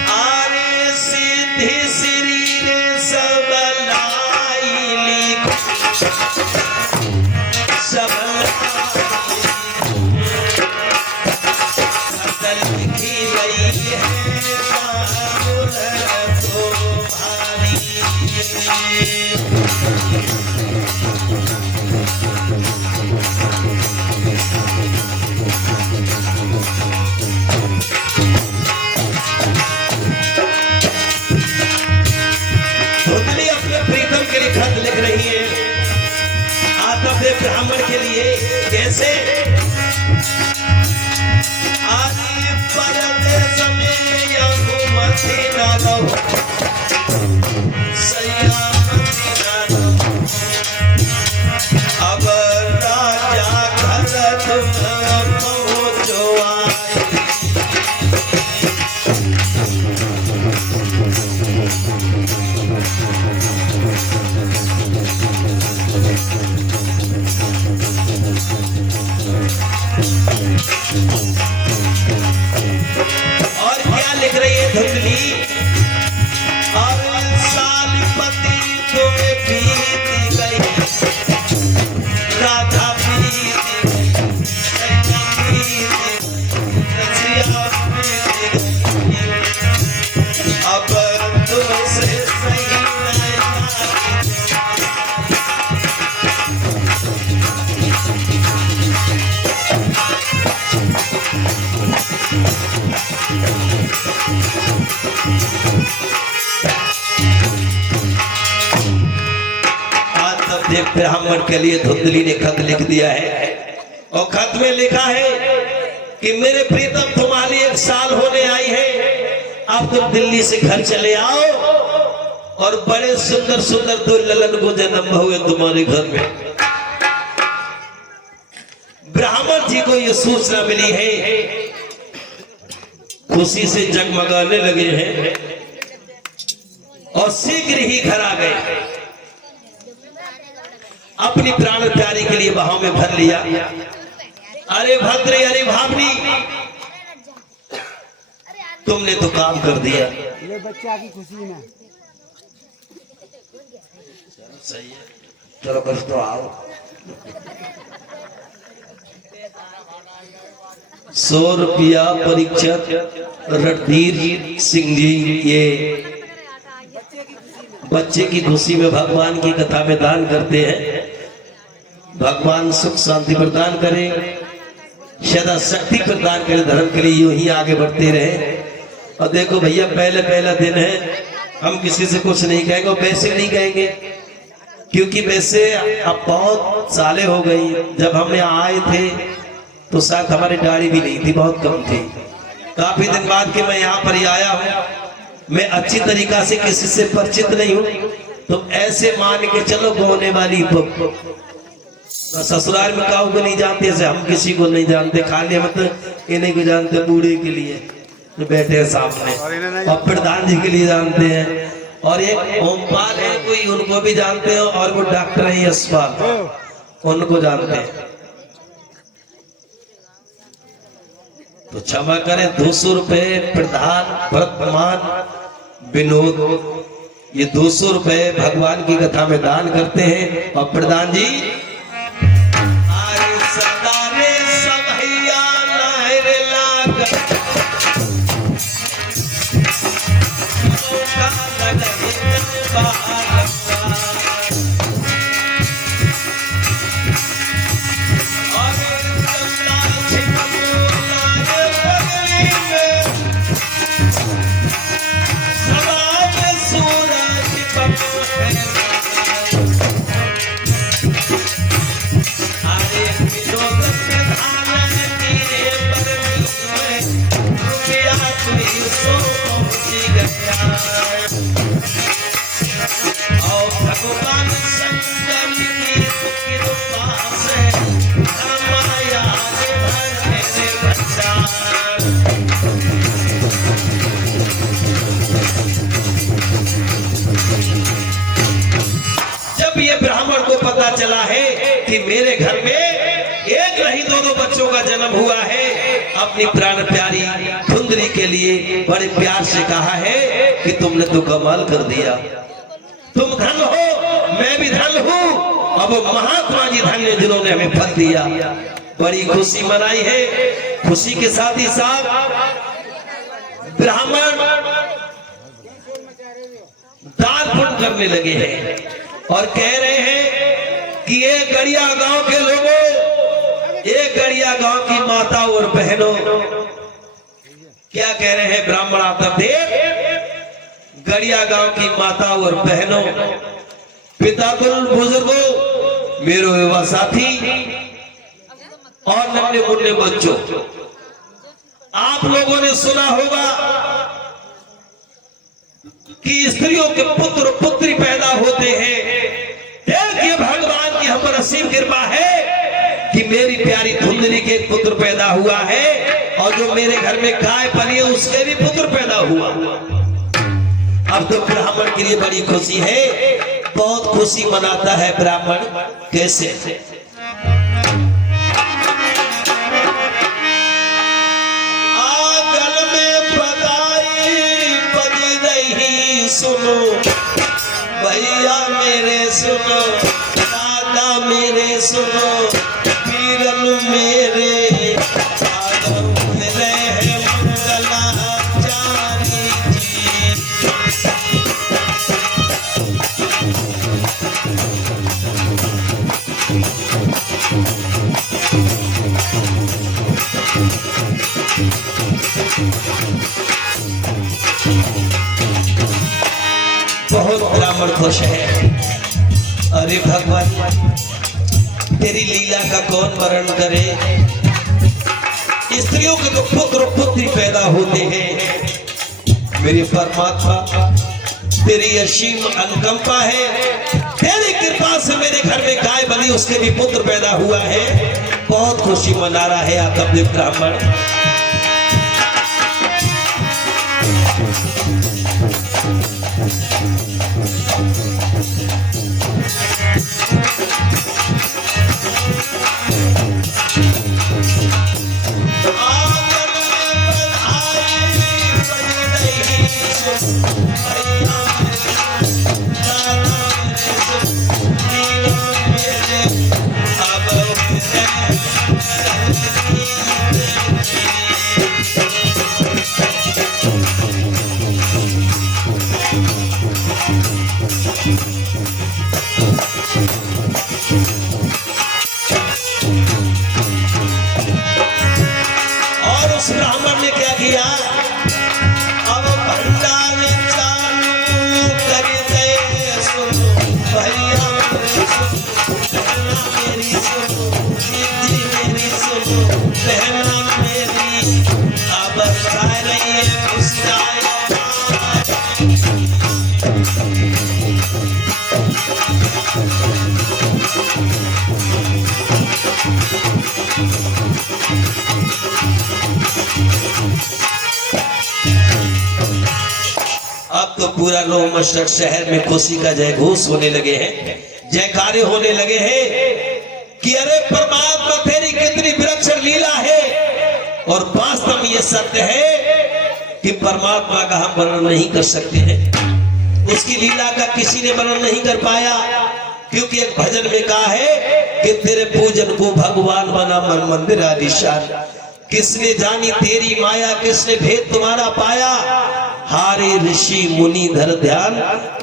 आरे सीधी श्री ने सब लाई लिखो, सब लिखी गई है तो भारी। धुंधली अपने प्रीतम के लिए खत लिख रही है आतप देव ब्राह्मण के लिए। कैसे? आदि परदेश में घूमती ना लो, सयामती ना लो, अब राजा घर तुम पहुँचो आए। और क्या लिख रही है धुंधली? और साल पति तुम्हें बीत गई, राधा बीत गई, सैया बीत गई, रसिया बीत गई, अब तुमसे सही नहीं। आतप देव ब्राह्मण के लिए धुंधली ने खत लिख दिया है और खत में लिखा है कि मेरे प्रीतम तुम्हारी 1 साल होने आई है, अब तुम दिल्ली से घर चले आओ और बड़े सुंदर सुंदर 2 ललन को जन्म हुए तुम्हारे घर में। ब्राह्मण जी को यह सूचना मिली है, खुशी से जगमगाने लगे हैं और शीघ्र ही घर आ गए। अपनी प्राण प्यारी के लिए बाहों में भर लिया। अरे भद्रे, अरे भावनी, तुमने तो काम कर दिया। ये बच्चा की खुशी में सही है। चलो कुछ तो आओ। 100 रुपया परीक्षा रणधीर सिंह जी ये बच्चे की खुशी में भगवान की कथा में दान करते हैं। भगवान सुख शांति प्रदान करे, सदा शक्ति प्रदान करे, धर्म के लिए यूं ही आगे बढ़ते रहे। और देखो भैया, पहला दिन है, हम किसी से कुछ नहीं कहेंगे और वैसे नहीं कहेंगे, क्योंकि वैसे अब बहुत सालें हो गई। जब हम यहाँ आए थे तो शायद हमारी गाड़ी भी नहीं थी, बहुत कम थी। काफी दिन बाद के मैं यहाँ पर ही आया हूँ, मैं अच्छी तरीका से किसी से परिचित नहीं हूँ, तो ऐसे मान के चलो गोने वाली ससुराल में काऊ को नहीं जानते, ऐसे हम किसी को नहीं जानते, खाली हम तो इन्हीं को जानते, बूढ़े के लिए जो बैठे हैं सामने, और प्रधान जी के लिए जानते हैं, और एक ओमपाल है कोई, उनको भी जानते हैं, और वो डॉक्टर है यशपाल, उनको जानते हैं। तो क्षमा करें, 200 रुपए प्रधान वर्तमान विनोद, ये 200 रुपए भगवान की कथा में दान करते हैं। और प्रधान जी है कि मेरे घर में एक नहीं दो बच्चों का जन्म हुआ है। अपनी प्राण प्यारी धुंधली के लिए बड़े प्यार से कहा है कि तुमने तो कमाल कर दिया, तुम धन हो, मैं भी धन हूँ। अब महात्मा जी धन है जिन्होंने हमें फल दिया। बड़ी खुशी मनाई है। खुशी के साथ ही साथ ब्राह्मण दान पुण्य करने लगे हैं और कह रहे हैं कि ये गड़िया गांव के लोगों, एक गड़िया गांव की माता और बहनों, क्या कह रहे हैं ब्राह्मण आतरदेव? गड़िया गांव की माता और बहनों, पिता कुल बुजुर्गों, मेरे युवा साथी और नन्हे मुन्ने बच्चों, आप लोगों ने सुना होगा कि स्त्रियों के पुत्र पुत्री पैदा होते हैं। देखिए भगवान की हम पर असीम कृपा है कि मेरी प्यारी धुंधली के पुत्र पैदा हुआ है और जो मेरे घर में गाय पली है उसके भी पुत्र पैदा हुआ। अब तो ब्राह्मण के लिए बड़ी खुशी है, बहुत खुशी मनाता है ब्राह्मण। कैसे? आंगन में पदाई बजी रही, सुनो भैया मेरे सुनो, दादा मेरे सुनो, पीरन मेरे बहुत ब्राह्मण खुश है। अरे भगवान, तेरी लीला का कौन वर्णन करे। स्त्रियों के तो पुत्र पुत्री पैदा होते हैं। मेरे परमात्मा, तेरी असीम अनुकंपा है, तेरी कृपा से मेरे घर में गाय बनी, उसके भी पुत्र पैदा हुआ है। बहुत खुशी मना रहा है आतपदेव ब्राह्मण। और उस ब्राह्मण ने क्या किया? अब भंडार चालू कर दे, सुनो भैया मेरी सुनो, दीदी मेरी सुनो, बहना मेरी, अब सारे अब तो पूरा रोमशक शहर में खुशी का जयघोष होने लगे हैं, जयकारे होने लगे हैं कि अरे परमात्मा तेरी कितनी विलक्षण लीला है। और वास्तव में यह सत्य है कि परमात्मा का हम वर्णन नहीं कर सकते हैं। उसकी लीला का किसी ने वर्णन नहीं कर पाया, क्योंकि एक भजन में कहा है कि तेरे पूजन को भगवान बना मन मंदिर आलीशान। किसने जानी तेरी माया, किसने भेद तुम्हारा पाया। हारे ऋषि मुनि धर ध्यान,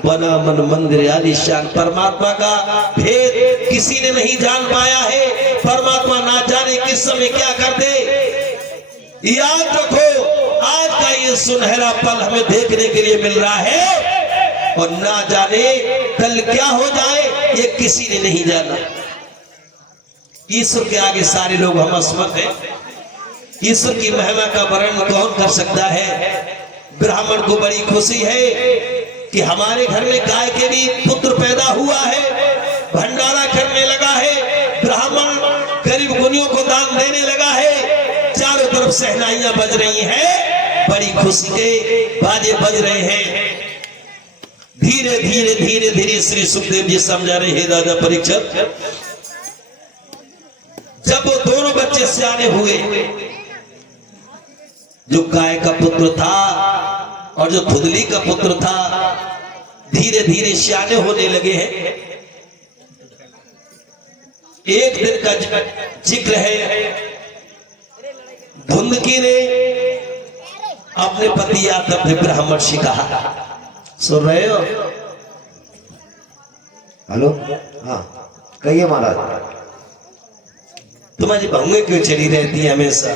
बना मन मंदिर आलीशान। परमात्मा का भेद किसी ने नहीं जान पाया है। परमात्मा ना जाने किस समय क्या कर दे। याद रखो, आज का ये सुनहरा पल हमें देखने के लिए मिल रहा है और ना जाने कल क्या हो जाए, ये किसी ने नहीं जाना। ईश्वर के आगे सारे लोग हम असमर्थ हैं। ईश्वर की महिमा का वर्णन कौन कर सकता है। ब्राह्मण को बड़ी खुशी है कि हमारे घर में गाय के भी पुत्र पैदा हुआ है। भंडारा करने लगा है, ब्राह्मण गरीब गुनियों को दान देने लगा है। चारों तरफ सहनाइयां बज रही हैं, बड़ी खुशी के बाजे बज रहे हैं। धीरे धीरे धीरे धीरे श्री सुखदेव जी समझा रहे हैं, दादा परीक्षित जब वो दोनों बच्चे सियाने हुए, जो गाय का पुत्र था और जो धुंधली का पुत्र था, धीरे धीरे सियाने होने लगे हैं। एक दिन का जिक्र है, धुंधकी ने अपने पति यादव ब्राह्मण से कहा, सुन रहे हो? हेलो, हाँ कहिए महाराज। तुम्हारी बहुएं क्यों चली रहती है हमेशा?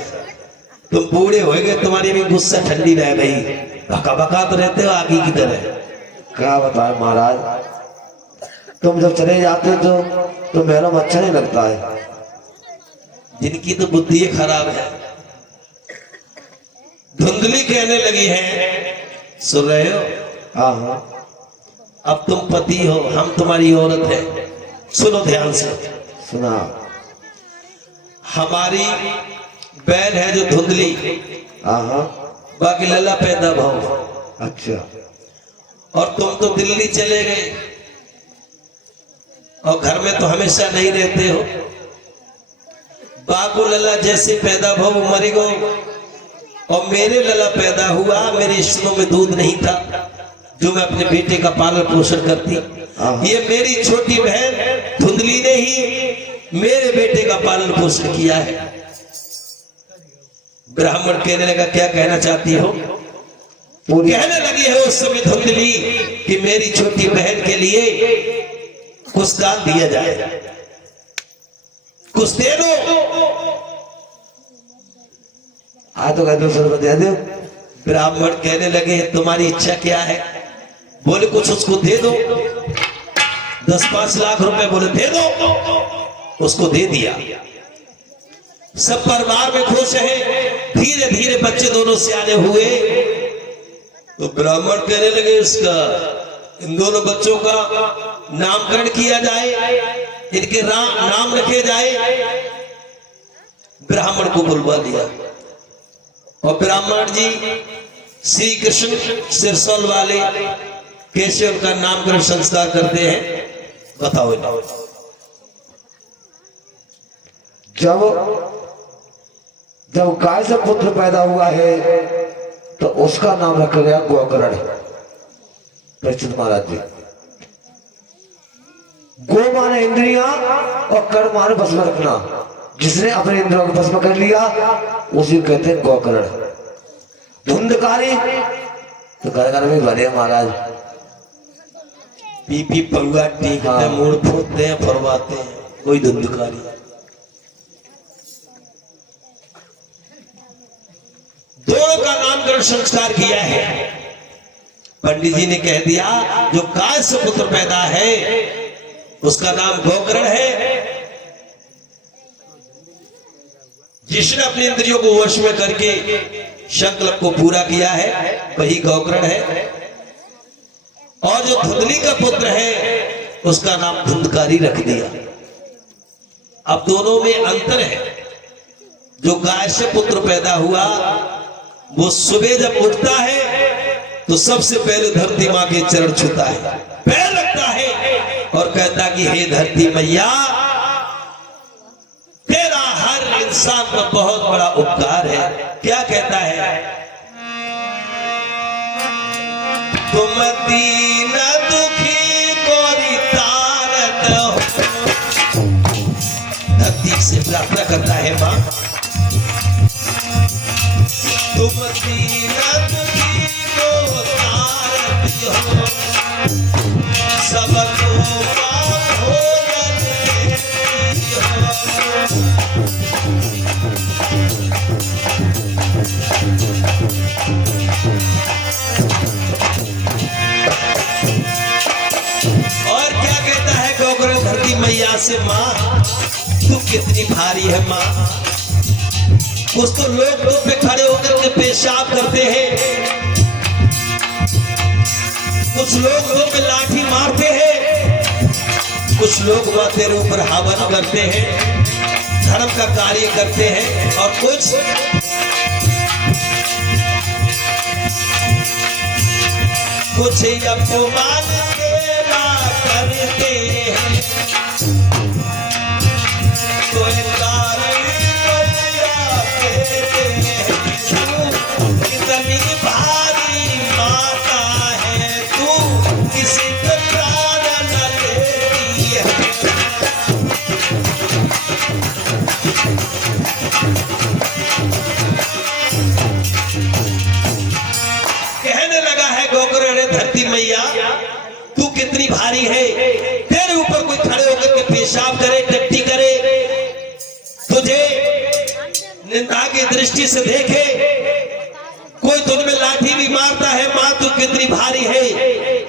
तुम बूढ़े हो गए, तुम्हारी भी गुस्सा ठंडी रह गई, भका भका तो रहते हो आगे की तरह। क्या बताए महाराज, तुम जब चले जाते तो मेरा अच्छा नहीं लगता है। जिनकी तो बुद्धि खराब है। धुंधली कहने लगी है, सुन रहे हो? हाँ हाँ, अब तुम पति हो, हम तुम्हारी औरत है, सुनो ध्यान से। सुना। हमारी बैल है जो धुंधली, हाँ हाँ, बाकी लल्ला पैदा भाव। अच्छा। और तुम तो दिल्ली चले गए और घर में तो हमेशा नहीं रहते हो। बाको लल्ला जैसे पैदा भाव मरे गो, और मेरे लल्ला पैदा हुआ, मेरे स्तनों में दूध नहीं था जो मैं अपने बेटे का पालन पोषण करती। ये मेरी छोटी बहन धुंधली ने ही मेरे बेटे का पालन पोषण किया है। ब्राह्मण कहने लगा, क्या कहना चाहती हो? कहने लगी है उस समय धुंधली कि मेरी छोटी बहन के लिए कुछ दान दिया जाए, कुछ दे दो। तो कहते 200 रुपये दे दो। ब्राह्मण कहने लगे, तुम्हारी इच्छा क्या है? बोले कुछ उसको दे दो। 10-5 लाख रुपए बोले दे दो, उसको दे दिया। सब परिवार में खुश है। धीरे धीरे बच्चे दोनों सियाने हुए तो ब्राह्मण कहने लगे, इसका इन दोनों बच्चों का नामकरण किया जाए, इनके नाम रखे जाए। ब्राह्मण को बुलवा दिया और ब्राह्मण जी श्री कृष्ण सिरसौल वाले कैसे उनका नामकरण संस्कार करते हैं, बताओ। जब गाय से पुत्र पैदा हुआ है तो उसका नाम रखा गया गोकर्ण। परीक्षित महाराज जी, गो माने इंद्रियां और कर्ण माने बस में रखना। जिसने अपने इंद्रियों को बस में कर लिया उसी को कहते हैं गोकर्ण। धुंधकारी तो घर घर में भरे महाराज, पीपी पलुआ टीकते हैं, मूड फोड़ते हैं, फरवाते हैं, कोई धुंधकारी। दोनों का नामकरण संस्कार किया है। पंडित जी ने कह दिया, जो गाय से पुत्र पैदा है उसका नाम गोकर्ण है। जिसने अपनी इंद्रियों को वश में करके संकल्प को पूरा किया है वही गोकर्ण है। और जो धुंधली का पुत्र है उसका नाम धुंधकारी रख दिया। अब दोनों में अंतर है। जो गाय से पुत्र पैदा हुआ वो सुबह जब उठता है तो सबसे पहले धरती माँ के चरण छूता है, पैर रखता है और कहता कि हे धरती मैया, तेरा हर इंसान पर बहुत बड़ा उपकार है। क्या कहता है? तुम दीन दुखी कोरी तारत हो। धरती से प्रार्थना करता है माँ, तुम दीन दुखी को तारत हो, सबको भोजन देती हो। और क्या कहता है गोकर्ण धरती मैया से, माँ तू कितनी भारी है माँ। कुछ तो लोग दो पे खड़े होकर के पेशाब करते हैं, कुछ लोग दो पे लाठी मारते हैं, कुछ लोग माँ तेरे ऊपर हवन करते हैं, धर्म का कार्य करते हैं, और कुछ अपमान तेरा करते हैं। कोई कारण निंदा की दृष्टि से देखे, कोई तुझ में लाठी भी मारता है, माँ तू कितनी भारी है,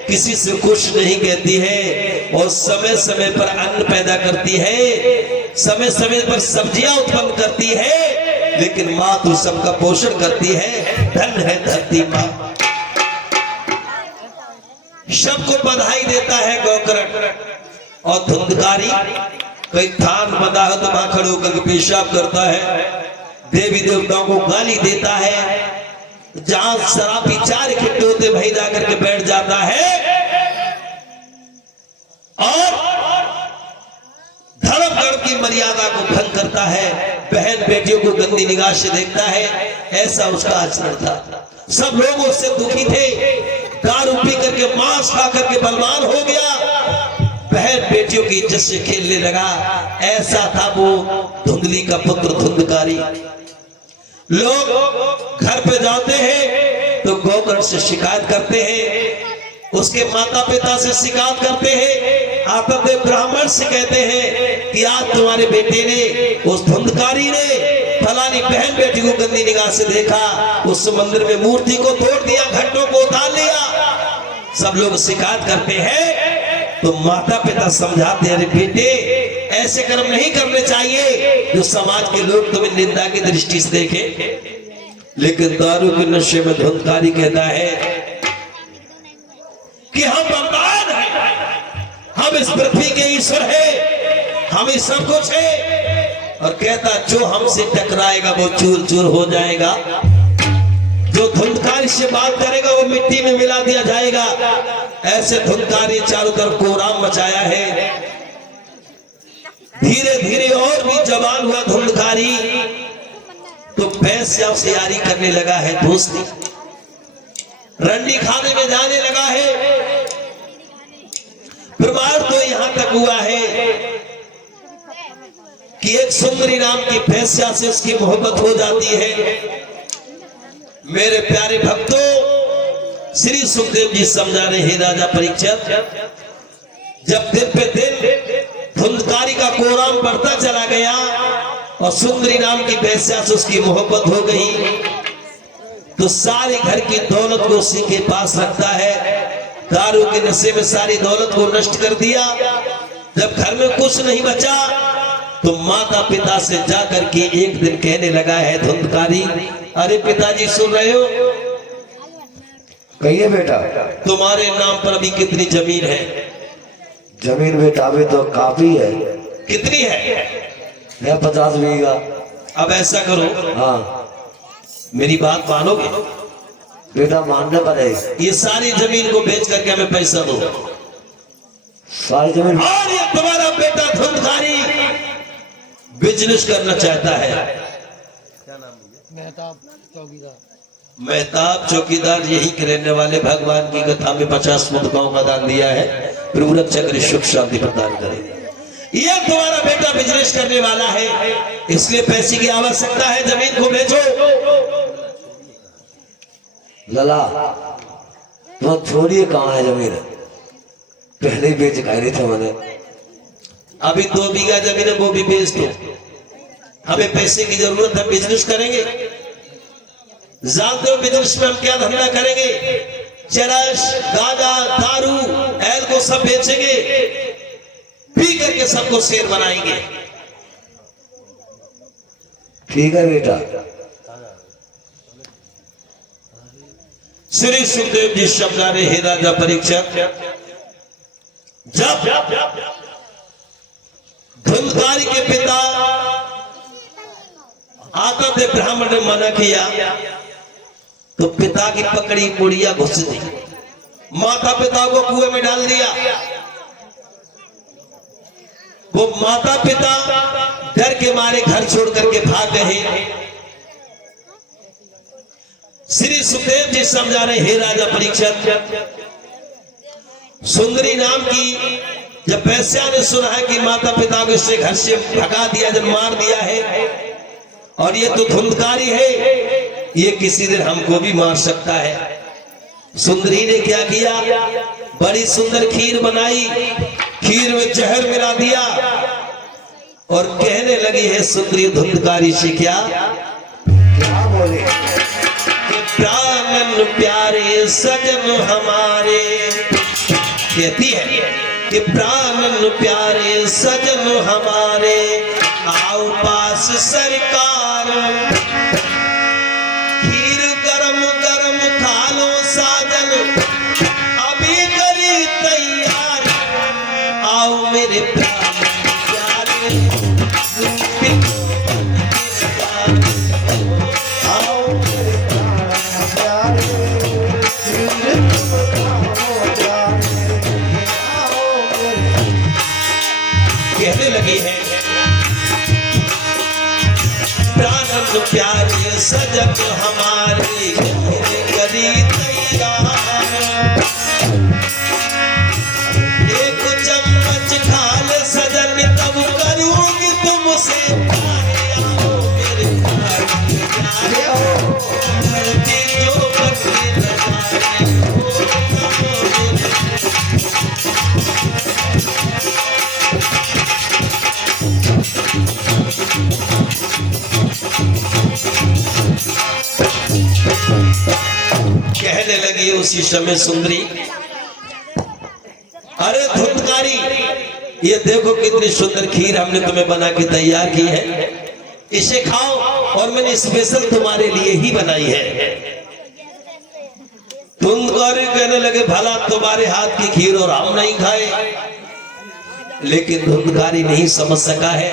किसी से कुछ नहीं कहती है, और समय समय पर अन्न पैदा करती है, समय समय पर सब्जियां उत्पन्न करती है, लेकिन माँ तू सबका पोषण करती है। धन है धरती माँ। सबको बधाई देता है गौकर्ण। और धुंधकारी कहीं थान बंधा है तो वहां खड़े होकर पेशाब करता है, देवी देवताओं को गाली देता है, जहां शराबी चार इकट्ठे होते वहीं जाकर के बैठ जाता है, और धर्मगढ़ की मर्यादा को भंग करता है, बहन बेटियों को गंदी निगाह से देखता है। ऐसा उसका आचरण था। सब लोग उससे दुखी थे। दारू पी करके मांस खा करके बलवान हो गया, बहन बेटियों की इज्जत से खेलने लगा। ऐसा था वो धुंधली का पुत्र धुंधकारी। लोग घर पे जाते हैं तो गौकर्ण से शिकायत करते हैं, उसके माता पिता से शिकायत करते हैं, आकर ब्राह्मण से कहते हैं कि आज तुम्हारे बेटे ने, उस धुंधकारी ने फलानी बहन बेटी को गंदी निगाह से देखा, उस मंदिर में मूर्ति को तोड़ दिया, घंटों को उतार लिया। सब लोग शिकायत करते हैं तो माता पिता समझाते हैं, अरे बेटे ऐसे कर्म नहीं करने चाहिए जो समाज के लोग तुम्हें निंदा की दृष्टि से देखें। लेकिन दारू के नशे में धुंधकारी कहता है कि हम बर्बाद हैं, हम इस पृथ्वी के ईश्वर हैं, हम इस सब कुछ है। और कहता जो हमसे टकराएगा वो चूर चूर हो जाएगा, जो धुंधकारी से बात करेगा वो मिट्टी में मिला दिया जाएगा। ऐसे धुंधकारी चारों तरफ कोहराम मचाया है। धीरे धीरे और भी जवान हुआ धुंधकारी तो भैंसियों से यारी करने लगा है, दोस्ती, रंडी खाने में जाने लगा है। प्रमाण तो यहां तक हुआ है कि एक सुंदरी नाम की भैंसिया से उसकी मोहब्बत हो जाती है। मेरे प्यारे भक्तों, श्री सुखदेव जी समझा रहे हैं राजा परीक्षित, जब दिन पे दिन धुंधकारी का कोहराम बढ़ता चला गया और सुंदरी नाम की भैंसिया से उसकी मोहब्बत हो गई, तो सारी घर की दौलत को उसी के पास रखता है। दारू के नशे में सारी दौलत को नष्ट कर दिया। जब घर में कुछ नहीं बचा तो माता पिता से जाकर के एक दिन कहने लगा है धुंधकारी, अरे पिताजी सुन रहे हो? कहिए बेटा। तुम्हारे नाम पर अभी कितनी जमीन है? जमीन बेटा अभी तो काफी है। कितनी है? 50 बीघा। अब ऐसा करो, हाँ मेरी बात मानोगे? बेटा मानना पड़ेगा। ये सारी जमीन को बेच करके हमें पैसा दो। सारी जमीन। और ये तुम्हारा बेटा धुंधकारी बिजनेस करना चाहता है। मेहताब चौकीदार। मेहताब चौकीदार यही के रहने वाले भगवान की कथा में 50 मुद्राओं का दान दिया है। प्रभु रक्षक सुख शांति प्रदान करे। ये तुम्हारा बेटा बिजनेस करने वाला है, इसलिए पैसे की आवश्यकता है, जमीन को बेचो। लला तुम छोड़िए, कहाँ है जमीन? पहले ही बेच खाई थे मैंने। अभी 2 बीघा जमीन है, वो भी बेच दो। हमें पैसे की जरूरत है, बिजनेस करेंगे। जानते हो बिजनेस में हम क्या धंधा करेंगे? चरस, गांजा, दारू, एल को सब बेचेंगे, पी करके सबको शेर बनाएंगे। ठीक है बेटा। श्री सुखदेव जी समझा रहे हे राजा परीक्षित, जब धुंधकारी के पिता आकर थे, ब्राह्मण ने मना किया तो पिता की पकड़ी मुड़िया घुस दी, माता पिता को कुएं में डाल दिया। वो माता पिता डर के मारे घर छोड़ करके भाग गए। श्री सुखदेव जी समझा रहे हे राजा परीक्षित, सुंदरी नाम की जब वैश्या ने सुना है कि माता पिता को इससे घर से भगा दिया, जब मार दिया है, और ये तो धुंधकारी है, ये किसी दिन हमको भी मार सकता है। सुंदरी ने क्या किया? बड़ी सुंदर खीर बनाई, खीर में जहर मिला दिया और कहने लगी है सुंदरी धुंधकारी से, क्या बोले कि प्राणन प्यारे सजन हमारे, कहती है कि प्राणन प्यारे सजन हमारे, आओ पास सरकार, खीर गरम गरम खा लो साजन, अभी करी तैयार, आओ मेरे प्राणन प्यारे, आओ मेरे प्राणन प्यारे, कहने लगी है प्राणन प्यारे सजन हमारे, करी तैयार, एक चम्मच खा ले सजन, तब करूंगी तुमसे प्यार, आओ मेरे प्यारे, आओ धरती जो बदले नजारे, कहने लगी उसी समय सुंदरी, अरे धुंधकारी, ये देखो कितनी सुंदर खीर हमने तुम्हें बना के तैयार की है, इसे खाओ, और मैंने स्पेशल तुम्हारे लिए ही बनाई है। धुंधकारी कहने लगे भला तुम्हारे हाथ की खीर और हम नहीं खाए, लेकिन धुंधकारी नहीं समझ सका है।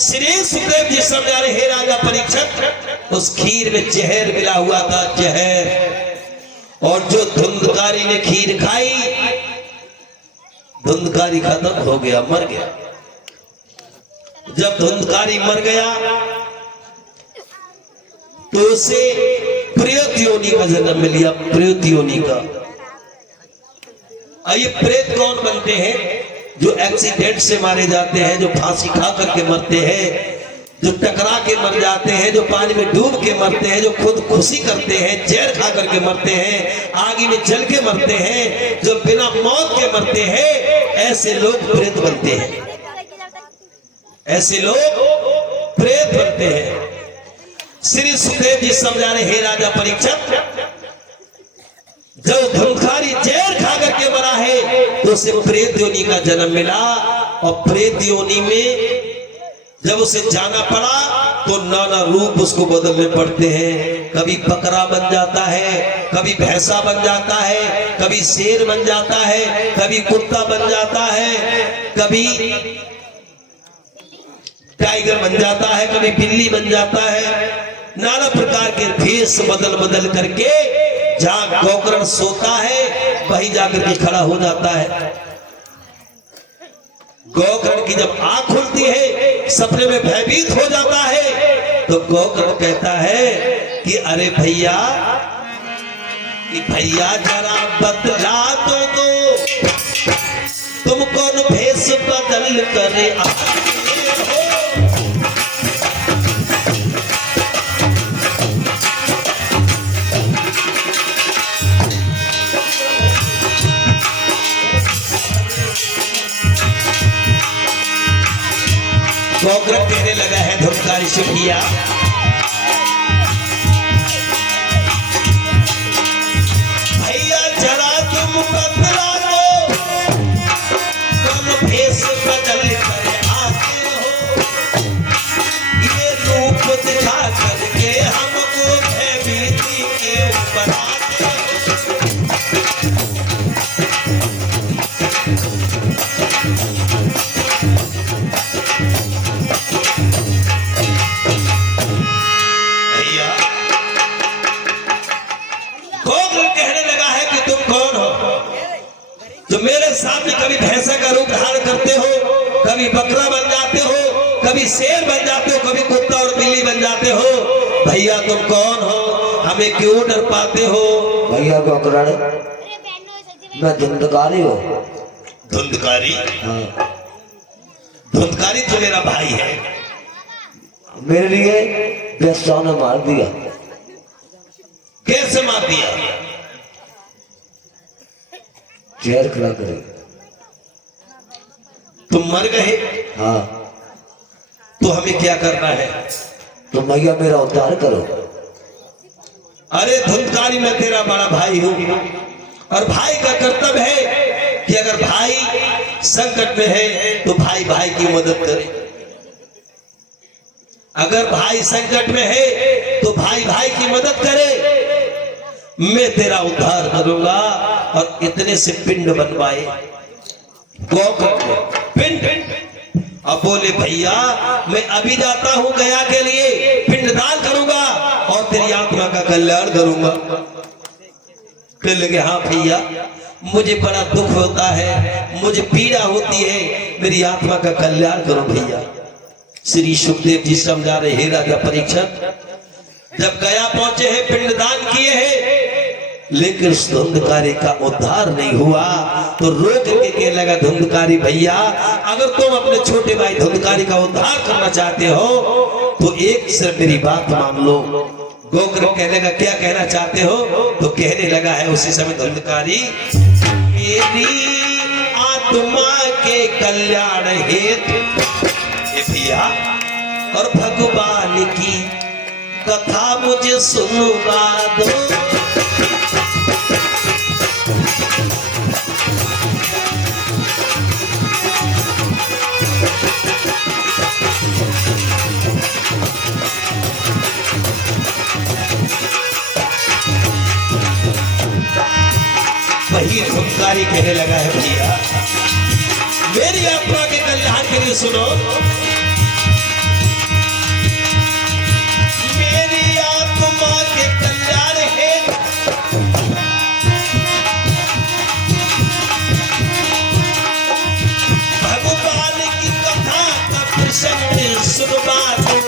श्री सुखदेव जी समझा रहे, हे राजा परीक्षित, उस खीर में जहर मिला हुआ था, जहर, और जो धुंधकारी ने खीर खाई, धुंधकारी खत्म हो गया, मर गया। जब धुंधकारी मर गया तो उसे प्रेत योनि का जन्म मिल गया, प्रेत योनि का। ये प्रेत कौन बनते हैं? जो एक्सीडेंट से मारे जाते हैं, जो फांसी खा करके मरते हैं, जो टकरा के मर जाते हैं, जो पानी में डूब के मरते हैं, जो खुद खुशी करते हैं, जहर खा करके मरते हैं, आग में जल के मरते हैं, जो बिना मौत के मरते हैं, ऐसे लोग प्रेत बनते हैं, ऐसे लोग प्रेत बनते हैं। श्री सुखदेव जी समझा रहे, हे राजा परीक्षित, जब धुंधकारी जहर खा करके मरा है तो उसे प्रेत योनि का जन्म मिला, और प्रेत योनि में जब उसे जाना पड़ा तो नाना रूप उसको बदलने पड़ते हैं। कभी बकरा बन जाता है, कभी भैंसा बन जाता है, कभी शेर बन जाता है, कभी कुत्ता बन जाता है, कभी टाइगर बन जाता है, कभी बिल्ली बन जाता है। नाना प्रकार के भेष बदल बदल करके जहां गोकर्ण सोता है वहीं जाकर के खड़ा हो जाता है। गोकर्ण की जब आंख खुलती है, सपने में भयभीत हो जाता है, तो गोकर्ण कहता है कि अरे भैया, कि भैया जरा बतला तो दो, तुम कौन भेष बदल करे आए हो। गोकर्ण कहने लगा है धुंधकारी से, किया भैया जरा तुम बतला दो, तुम भेष बदल कर आते हो, ये रूप दिखा करके हमको भयभीति के ऊपर आते हो। जो मेरे सामने कभी भैंसा का रूप धारण करते हो, कभी बकरा बन जाते हो, कभी शेर बन जाते हो, कभी कुत्ता और बिल्ली बन जाते हो, भैया तुम कौन हो? हमें क्यों डर पाते हो? भैया गोकर्ण, मैं धुंधकारी हूँ। धुंधकारी? हाँ। धुंधकारी तो मेरा भाई है। मेरे लिए बेस्ता ने मार दिया। कैसे मार दिया? जहर खिला करे। तुम मर गए? हाँ। तो हमें क्या करना है? तो भैया मेरा उद्धार करो। अरे धुंधकारी, मैं तेरा बड़ा भाई हूं और भाई का कर्तव्य है कि अगर भाई संकट में है तो भाई भाई की मदद करे। अगर भाई संकट में है तो भाई भाई की मदद करे। मैं तेरा उद्धार करूंगा। और इतने से पिंड बनवाए, पिंड। अब बोले भैया मैं अभी जाता हूं गया के लिए, पिंडदान करूंगा और तेरी आत्मा का कल्याण करूंगा। कहने लगे हाँ भैया, मुझे बड़ा दुख होता है, मुझे पीड़ा होती है, मेरी आत्मा का कल्याण करो भैया। श्री सुखदेव जी समझा रहे, हे राजा परीक्षित, जब गया पहुंचे हैं, पिंडदान किए हैं, लेकिन उस धुंधकारी का उद्धार नहीं हुआ तो रोक के कहने लगा, धुंधकारी भैया अगर तुम अपने छोटे भाई धुंधकारी का उद्धार करना चाहते हो तो एक सिर्फ मेरी बात मान लो। गोकर कहने लगा, क्या कहना चाहते हो? तो कहने लगा है उसी समय धुंधकारी, मेरी आत्मा के कल्याण हेतु भैया और भगवान की कथा मुझे सुनवा दो। वही धुंधकारी कहने लगा है, भैया मेरी आत्मा के कल्याण के लिए सुनो। मेरी आत्मा के कल्याण है भगवान की कथा का प्रसंग सुनवा दो।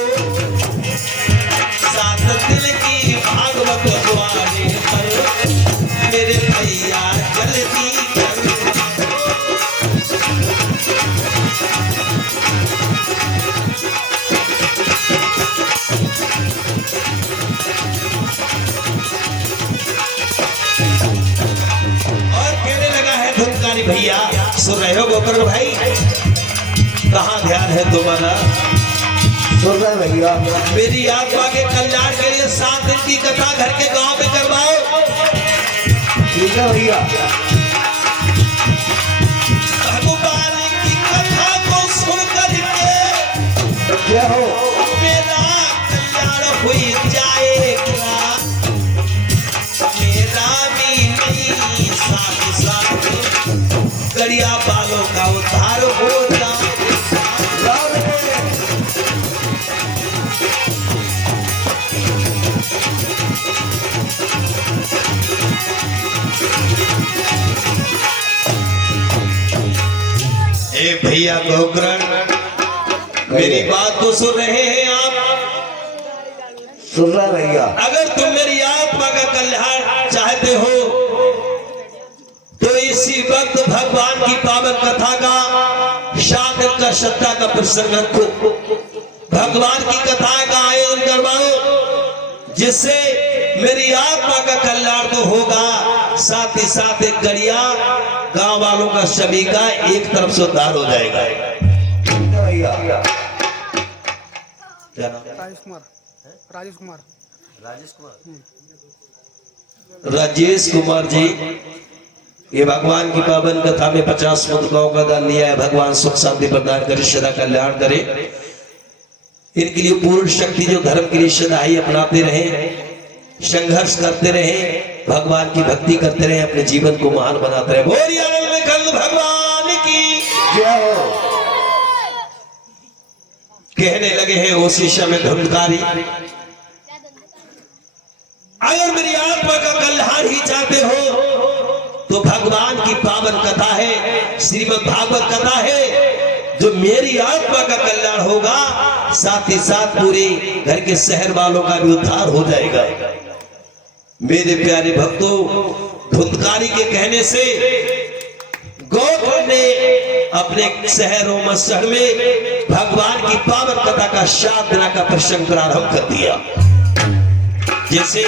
सात दिल की भागवत द्वारे पर मेरे भैया जल्दी कर। और कहने लगा है धुंधकारी भैया, सुन रहे हो गोकर्ण भाई? कहाँ ध्यान है तुम्हारा? सुन रहे भैया, मेरी आत्मा के कल्याण के लिए 7 दिन की कथा घर के गांव में करवाओ। ठीक है भैया। भगवान की कथा को सुनकर के क्या हो? मेरा कल्याण हो जाएगा, मेरा भी नहीं साथ साथ कड़िया बालों का उद्धार हो जाएगा। भैया गोकर्ण, मेरी बात तो सुन रहे हैं आप? सुन रहे भैया। अगर तुम मेरी आत्मा का कल्याण चाहते हो तो इसी वक्त भगवान की पावन कथा का शादी का श्रद्धा का प्रसंग रखो, भगवान की कथा का आयोजन करवाओ, जिससे मेरी आत्मा का कल्याण तो होगा, साथ ही साथ एक गड़िया गांव वालों का सभी का एक तरफ से उद्धार हो जाएगा। राजेश कुमार। राजेश कुमार। राजेश कुमार जी, ये भगवान की पावन कथा में 50 मुद्राओं का दान लिया है। भगवान सुख शांति प्रदान करे, सदा कल्याण करे। इनके लिए पूर्ण शक्ति जो धर्म के लिए सदाई अपनाते रहे, संघर्ष करते रहे, भगवान की भक्ति करते रहे, अपने जीवन को महान बनाते रहे। बोलिए भगवान की जय हो। कहने लगे हैं उसी समय धुंधकारी, अगर मेरी आत्मा का कल्याण ही चाहते हो तो भगवान की पावन कथा है, श्रीमद् भागवत कथा है, जो मेरी आत्मा का कल्याण होगा, साथ ही साथ पूरे घर के शहर वालों का भी उद्धार हो जाएगा। मेरे प्यारे भक्तों, धुंधकारी के कहने से गोकर्ण ने अपने शहरों मशहर में भगवान की पावन कथा का साधना का प्रसंग प्रारंभ कर दिया। जैसे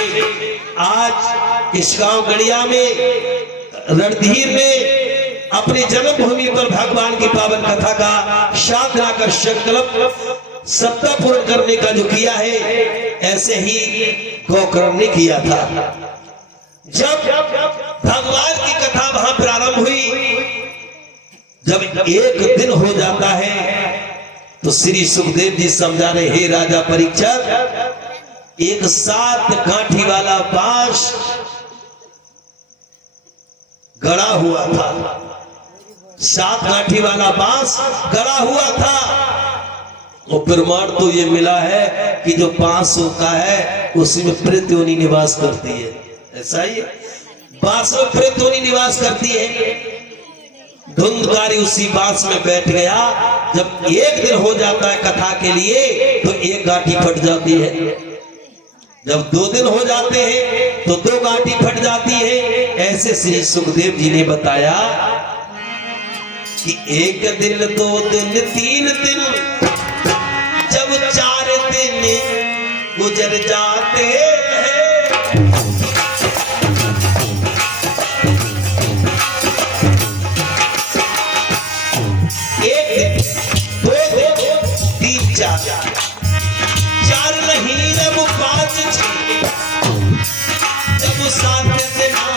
आज इस गांव गड़िया में, रणधीर में अपनी जन्मभूमि पर भगवान की पावन कथा का साधना का संकल्प सत्ता पूर्ण करने का जो किया है, ऐसे ही गोकर्ण ने किया था। जब भगवान की कथा वहां प्रारंभ हुई, जब एक दिन हो जाता है तो श्री सुखदेव जी समझा रहे, हे राजा परीक्षित, एक 7 गांठी वाला बांस गड़ा हुआ था, 7 गांठी वाला बांस गड़ा हुआ था। और प्रमाण तो ये मिला है कि जो बांस होता है उसी में प्रेत योनि निवास करती है। ऐसा ही है, बांस में प्रेत योनि निवास करती है। धुंधकारी उसी बांस में बैठ गया। जब एक दिन हो जाता है कथा के लिए तो एक गांठी फट जाती है, जब 2 दिन हो जाते हैं तो 2 गांठी फट जाती है। ऐसे श्री सुखदेव जी ने बताया कि 1 दिन 2 दिन 3 दिन, जब 4 दिन गुजर जाते हैं, एक दिन 2 दिन 3 4 नहीं, जब 5 6, जब 7 दिन हो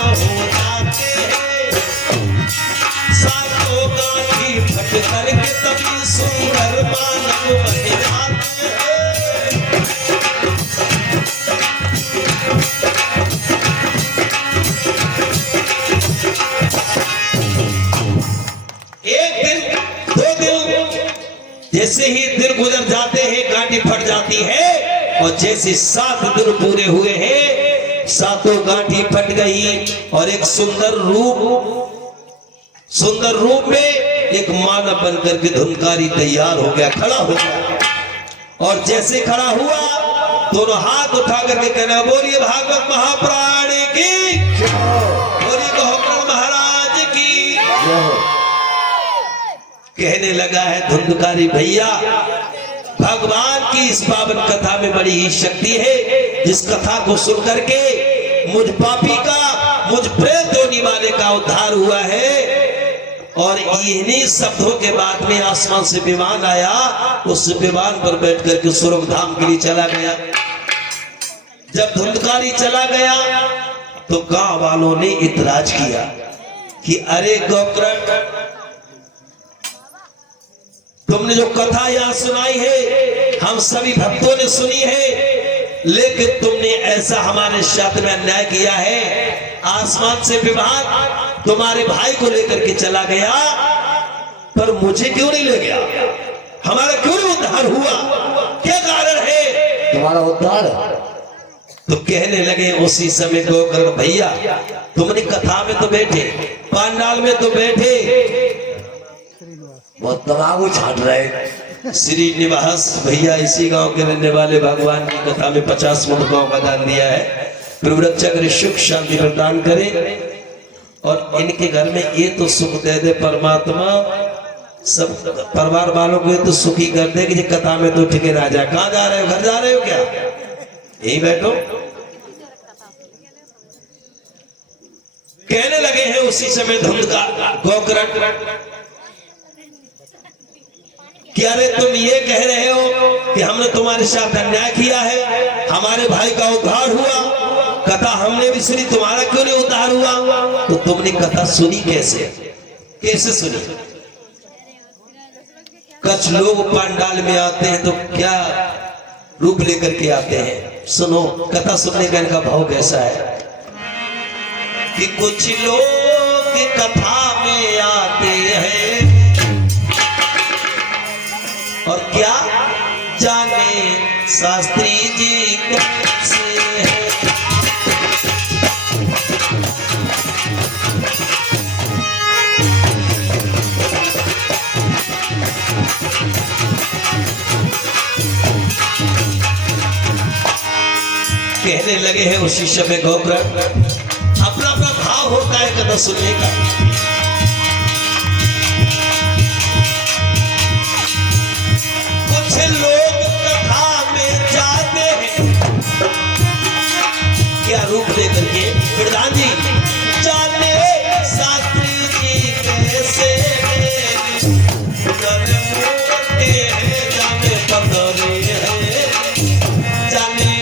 जाते हैं, 7 गांठी फट करके तभी सुंदर मानव बन जाते हैं। एक दिन 2 दिन, जैसे ही दिन गुजर जाते हैं गांठी फट जाती है। और जैसे 7 दिन पूरे हुए हैं, 7 गांठी फट गई और एक सुंदर रूप में एक मानव बनकर के धुंधकारी तैयार हो गया, खड़ा हो गया। और जैसे खड़ा हुआ, दोनों हाथ उठा करके कहना, बोलिए भागवत महापुराण की, बोलिए गोकर्ण महाराज की। कहने लगा है, धुंधकारी भैया, भगवान की इस पावन कथा में बड़ी ही शक्ति है। जिस कथा को सुन करके मुझ पापी का, मुझ प्रेत योनि वाले का उद्धार हुआ है। और इन्हीं शब्दों के बाद में आसमान से विमान आया, उस विमान पर बैठ करके स्वर्ग धाम के लिए चला गया। जब धुंधकारी चला गया तो गांव वालों ने इतराज किया कि अरे गोकर्ण, तुमने जो कथा यहां सुनाई है हम सभी भक्तों ने सुनी है, लेकिन तुमने ऐसा हमारे साथ में अन्याय किया है। आसमान से विमान तुम्हारे भाई को लेकर के चला गया, पर मुझे क्यों नहीं ले गया? हमारा क्यों नहीं उद्धार हुआ? क्या कारण है तुम्हारा उद्धार? तो कहने लगे उसी समय गोकर्ण भैया, तुमने कथा में तो बैठे, पांडाल में तो बैठे, बहुत तमाकू छाट रहे। श्रीनिवास भैया इसी गांव के रहने वाले, भगवान की कथा में 50 मुंड गांव का दान दिया है। प्रभु सुख शांति प्रदान करे और इनके घर में ये तो सुख दे दे परमात्मा, सब परिवार वालों को ये तो सुखी कर दे कि कथा में तो ठीक राजा। कहाँ जा रहे हो? घर जा रहे हो क्या? यही बैठो। कहने लगे हैं उसी समय धुंधकार गोकर्ण कि अरे तुम ये कह रहे हो कि हमने तुम्हारे साथ अन्याय किया है, हमारे भाई का उद्धार हुआ, कथा हमने भी सुनी, तुम्हारा क्यों नहीं उद्धार हुआ? तो तुमने कथा सुनी कैसे? कैसे सुनी? कुछ लोग पंडाल में आते हैं तो क्या रूप लेकर के आते हैं? सुनो, कथा सुनने का इनका भाव कैसा है कि कुछ लोग कथा में आते हैं और क्या जाने शास्त्री जी कैसे है। कहने लगे हैं उसी समय गोकर्ण, अपना अपना भाव होता है कथा सुनने का। कुछ लोग कथा में जाते हैं, क्या रूप लेकर के? प्रधान जी, जाने शास्त्री जी कैसे मोटे हैं, जाने पतरे हैं, जाने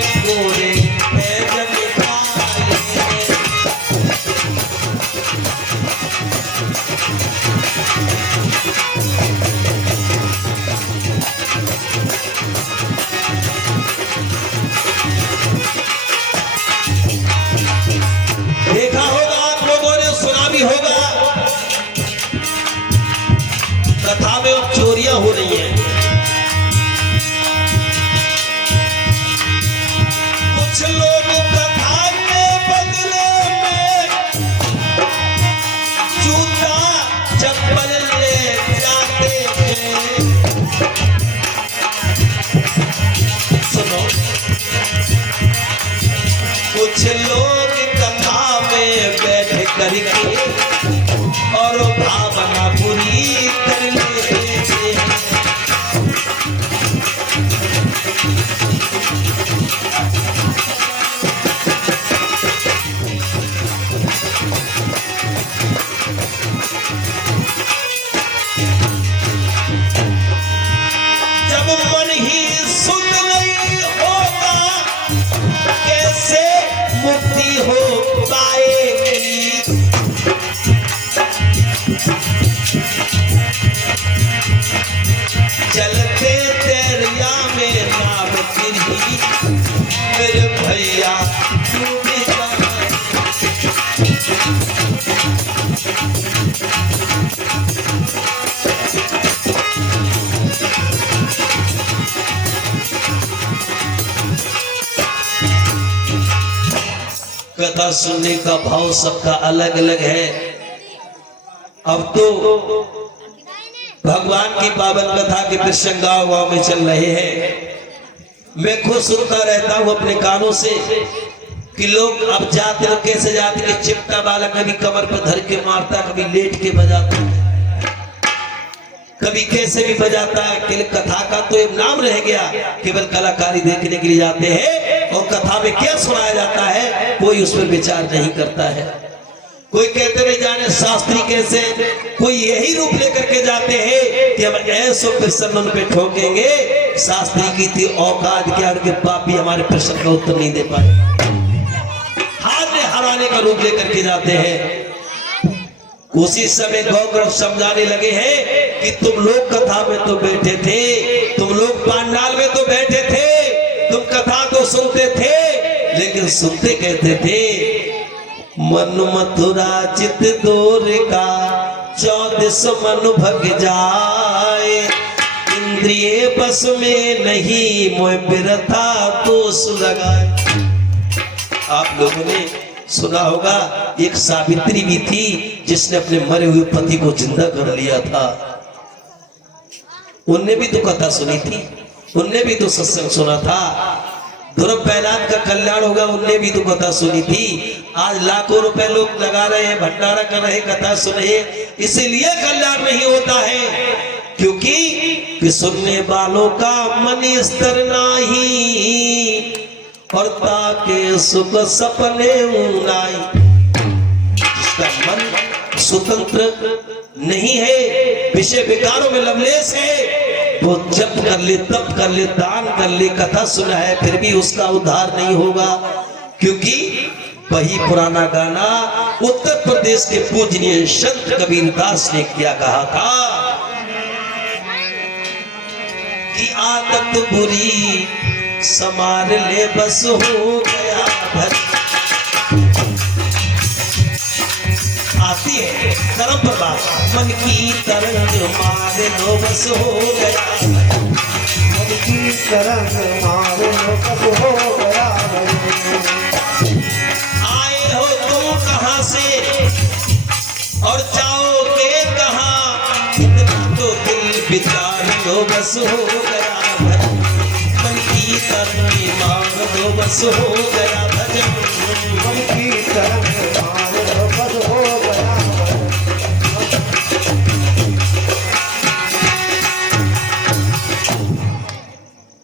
देखा होगा आप लोगों ने, सुना भी होगा, कथा में अब चोरियां हो रही हैं। कुछ लोग कथा के बदले में जूता चप्पल ले जाते हैं। सुनो, कुछ लोग कथा में बैठ करके और भावना पूरी कर लेते हैं। जब मन ही सुध नहीं होगा कैसे मुक्ति हो पाएगी। चलते दरिया में नाव गिरी मेरे भैया डूब जाए। कथा सुनने का भाव सबका अलग अलग है। अब तो भगवान की पावन कथा के प्रसंग गांव में चल रहे हैं। मैं खुद सुनता रहता हूं अपने कानों से कि लोग अब जाते हो कैसे जाते कि चिपटा वाला कभी कमर पर धर के मारता, कभी लेट के बजाता, कभी कैसे भी बजाता है। कि कथा का तो एक नाम रह गया, केवल कलाकारी देखने के लिए जाते हैं और कथा में क्या सुनाया जाता है कोई उस पर विचार नहीं करता है। कोई कहते नहीं जाने शास्त्री कैसे, कोई यही रूप लेकर के जाते हैं कि हम ऐसो प्रश्न उन पे ठोकेंगे। शास्त्री की थी औकात क्या, उनके पापी हमारे प्रश्न का उत्तर नहीं दे पाए। हारने हराने का रूप लेकर के जाते हैं। उसी समय गौग्रह समझाने लगे हैं कि तुम लोग कथा में तो बैठे थे, तुम लोग पांडाल में तो बैठे थे, तुम कथा तो सुनते थे, लेकिन सुनते कहते थे मन मथुरा चित दूर का 14 मन भग जाए। इंद्रिय बस में नहीं मोह बिरथा दोष लगाए। आप लोगों ने सुना होगा एक सावित्री भी थी जिसने अपने मरे हुए पति को जिंदा कर लिया था। उनने भी तो कथा सुनी थी, उनने भी तो सत्संग सुना था। ध्रुव प्रहलाद का कल्याण होगा, उनने भी तो कथा सुनी थी। आज लाखों रुपए लोग लगा रहे हैं, भंडारा कर रहे हैं, कथा सुन रहे हैं। इसीलिए कल्याण नहीं होता है क्योंकि सुनने वालों का मन स्तर नहीं और ताके सुख सपने उड़ाई। जिसका मन स्वतंत्र नहीं है, विषय विकारों में लवलेश है, वो जप कर ले, तप कर ले, दान कर ले, कथा सुना है, फिर भी उसका उद्धार नहीं होगा। क्योंकि वही पुराना गाना उत्तर प्रदेश के पूजनीय संत कबीरदास ने क्या कहा था कि आदत बुरी समार ले बस हो गया भर। आती है कर्म प्रभाव, मन की तरंग मार लो बस हो गया, मन की तरंग मार लो बस हो गया। आए हो तुम कहां से और जाओगे कहां, इतना तो दिल विचार लो बस हो गया भजन। मन की तरंग मार लो बस हो गया भजन, मन की तरंग मार लो बस हो गया।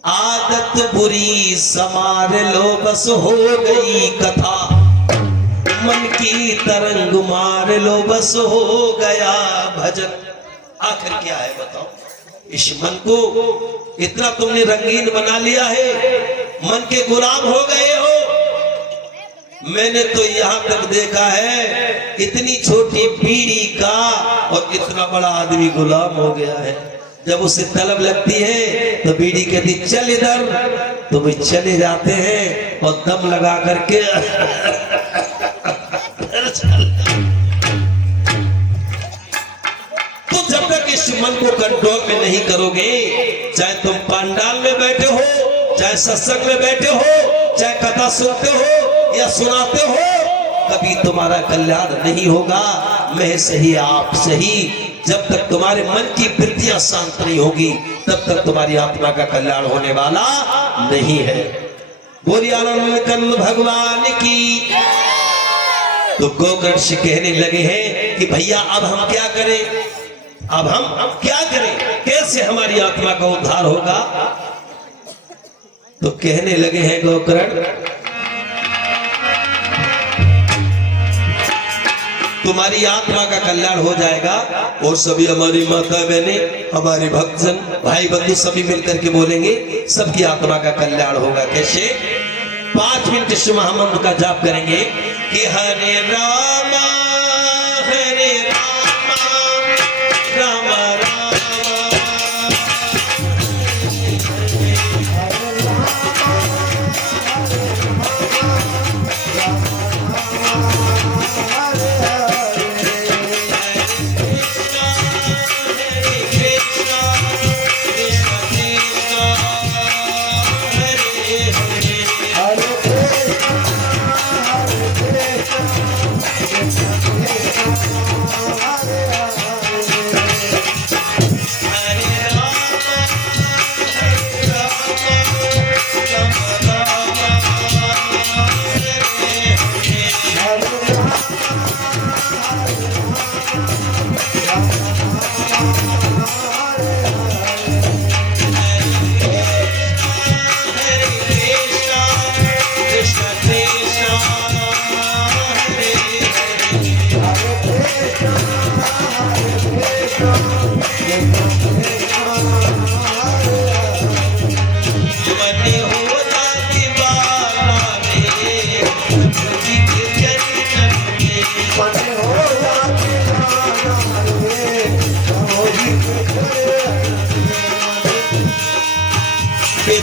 आदत बुरी समार लो बस हो गई कथा, मन की तरंग मार लो बस हो गया भजन। आखिर क्या है बताओ, इस मन को इतना तुमने रंगीन बना लिया है, मन के गुलाम हो गए हो। मैंने तो यहां तक देखा है इतनी छोटी बीड़ी का और इतना बड़ा आदमी गुलाम हो गया है। जब उसे तलब लगती है तो बीड़ी कहती चल इधर, तो वे चले जाते हैं और दम लगा करके तो जब तक इस मन को कंट्रोल में नहीं करोगे, चाहे तुम पंडाल में बैठे हो, चाहे सत्संग में बैठे हो, चाहे कथा सुनते हो या सुनाते हो, कभी तुम्हारा कल्याण नहीं होगा। मैं सही आप सही, जब तक तुम्हारे मन की वृत्तियां शांत नहीं होगी तब तक तुम्हारी आत्मा का कल्याण होने वाला नहीं है। बोलिए आनंद कंद भगवान की। तो गोकर्ण कहने लगे हैं कि भैया अब हम क्या करें, अब हम क्या करें, कैसे हमारी आत्मा का उद्धार होगा। तो कहने लगे हैं गोकर्ण, तुम्हारी आत्मा का कल्याण हो जाएगा और सभी हमारी माता बहने, हमारे भक्तजन, भाई बंधु सभी मिलकर के बोलेंगे, सबकी आत्मा का कल्याण होगा। कैसे? 5 मिनट इस महामंत्र का जाप करेंगे कि हरे रामा हरे रामा राम राम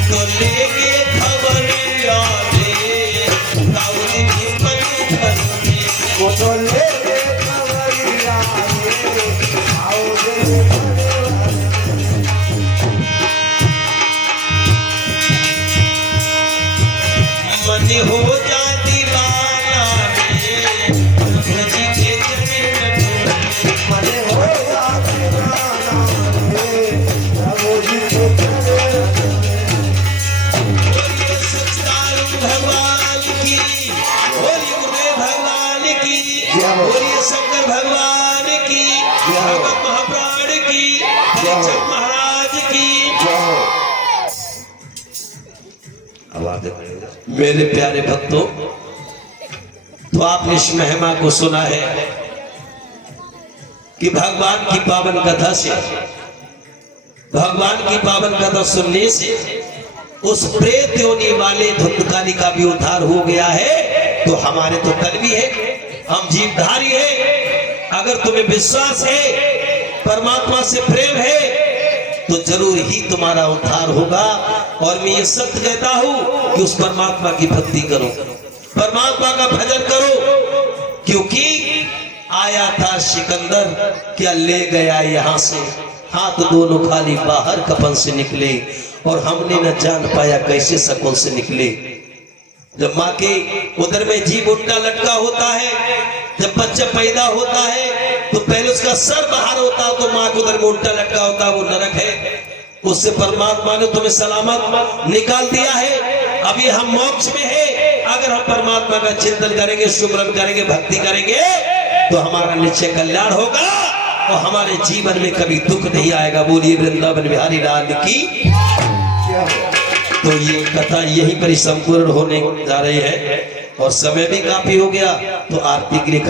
तो लेके खबरिया दे दाऊदी की पंथर वो तो लेके खबरिया दे दाऊदी मन हो जा दीवाना रे तुझी के जमीन मन हो जा दीवाना रे दाऊदी के भगवान की, बोलिए गुरुदेव भगवान की, बोलिए शंकर भगवान की, भगवत महाप्राण की, शिक्षक महाराज की। मेरे प्यारे भक्तों, तो आपने इस महिमा को सुना है कि भगवान की पावन कथा से, भगवान की पावन कथा सुनने से उस प्रेत योनि वाले धुंधकारी का भी उद्धार हो गया है। तो हमारे तो कल भी है, हम जीवधारी है। अगर तुम्हें विश्वास है, परमात्मा से प्रेम है, तो जरूर ही तुम्हारा उद्धार होगा। और मैं ये सत्य कहता हूं कि उस परमात्मा की भक्ति करो, परमात्मा का भजन करो, क्योंकि आया था सिकंदर, क्या ले गया यहाँ से, हाथ दोनों खाली बाहर कफन से निकले और हमने न जान पाया कैसे शकुन से निकले। जब माँ के उदर में जीव उल्टा लटका होता है, जब बच्चा पैदा होता है तो पहले उसका सर बाहर होता है, तो माँ के उदर में उल्टा लटका होता है, वो नरक है। उससे परमात्मा ने तुम्हें सलामत निकाल दिया है। अभी हम मोक्ष में है। अगर हम परमात्मा का चिंतन करेंगे, सुमरन करेंगे, भक्ति करेंगे, तो हमारा निश्चय कल्याण होगा और हमारे जीवन में कभी दुख नहीं आएगा। बोलिए वृंदावन बिहारी लाल की। तो ये कथा यहीं पर ही संपूर्ण होने जा रही है और समय भी काफी हो गया। तो आरती के लिए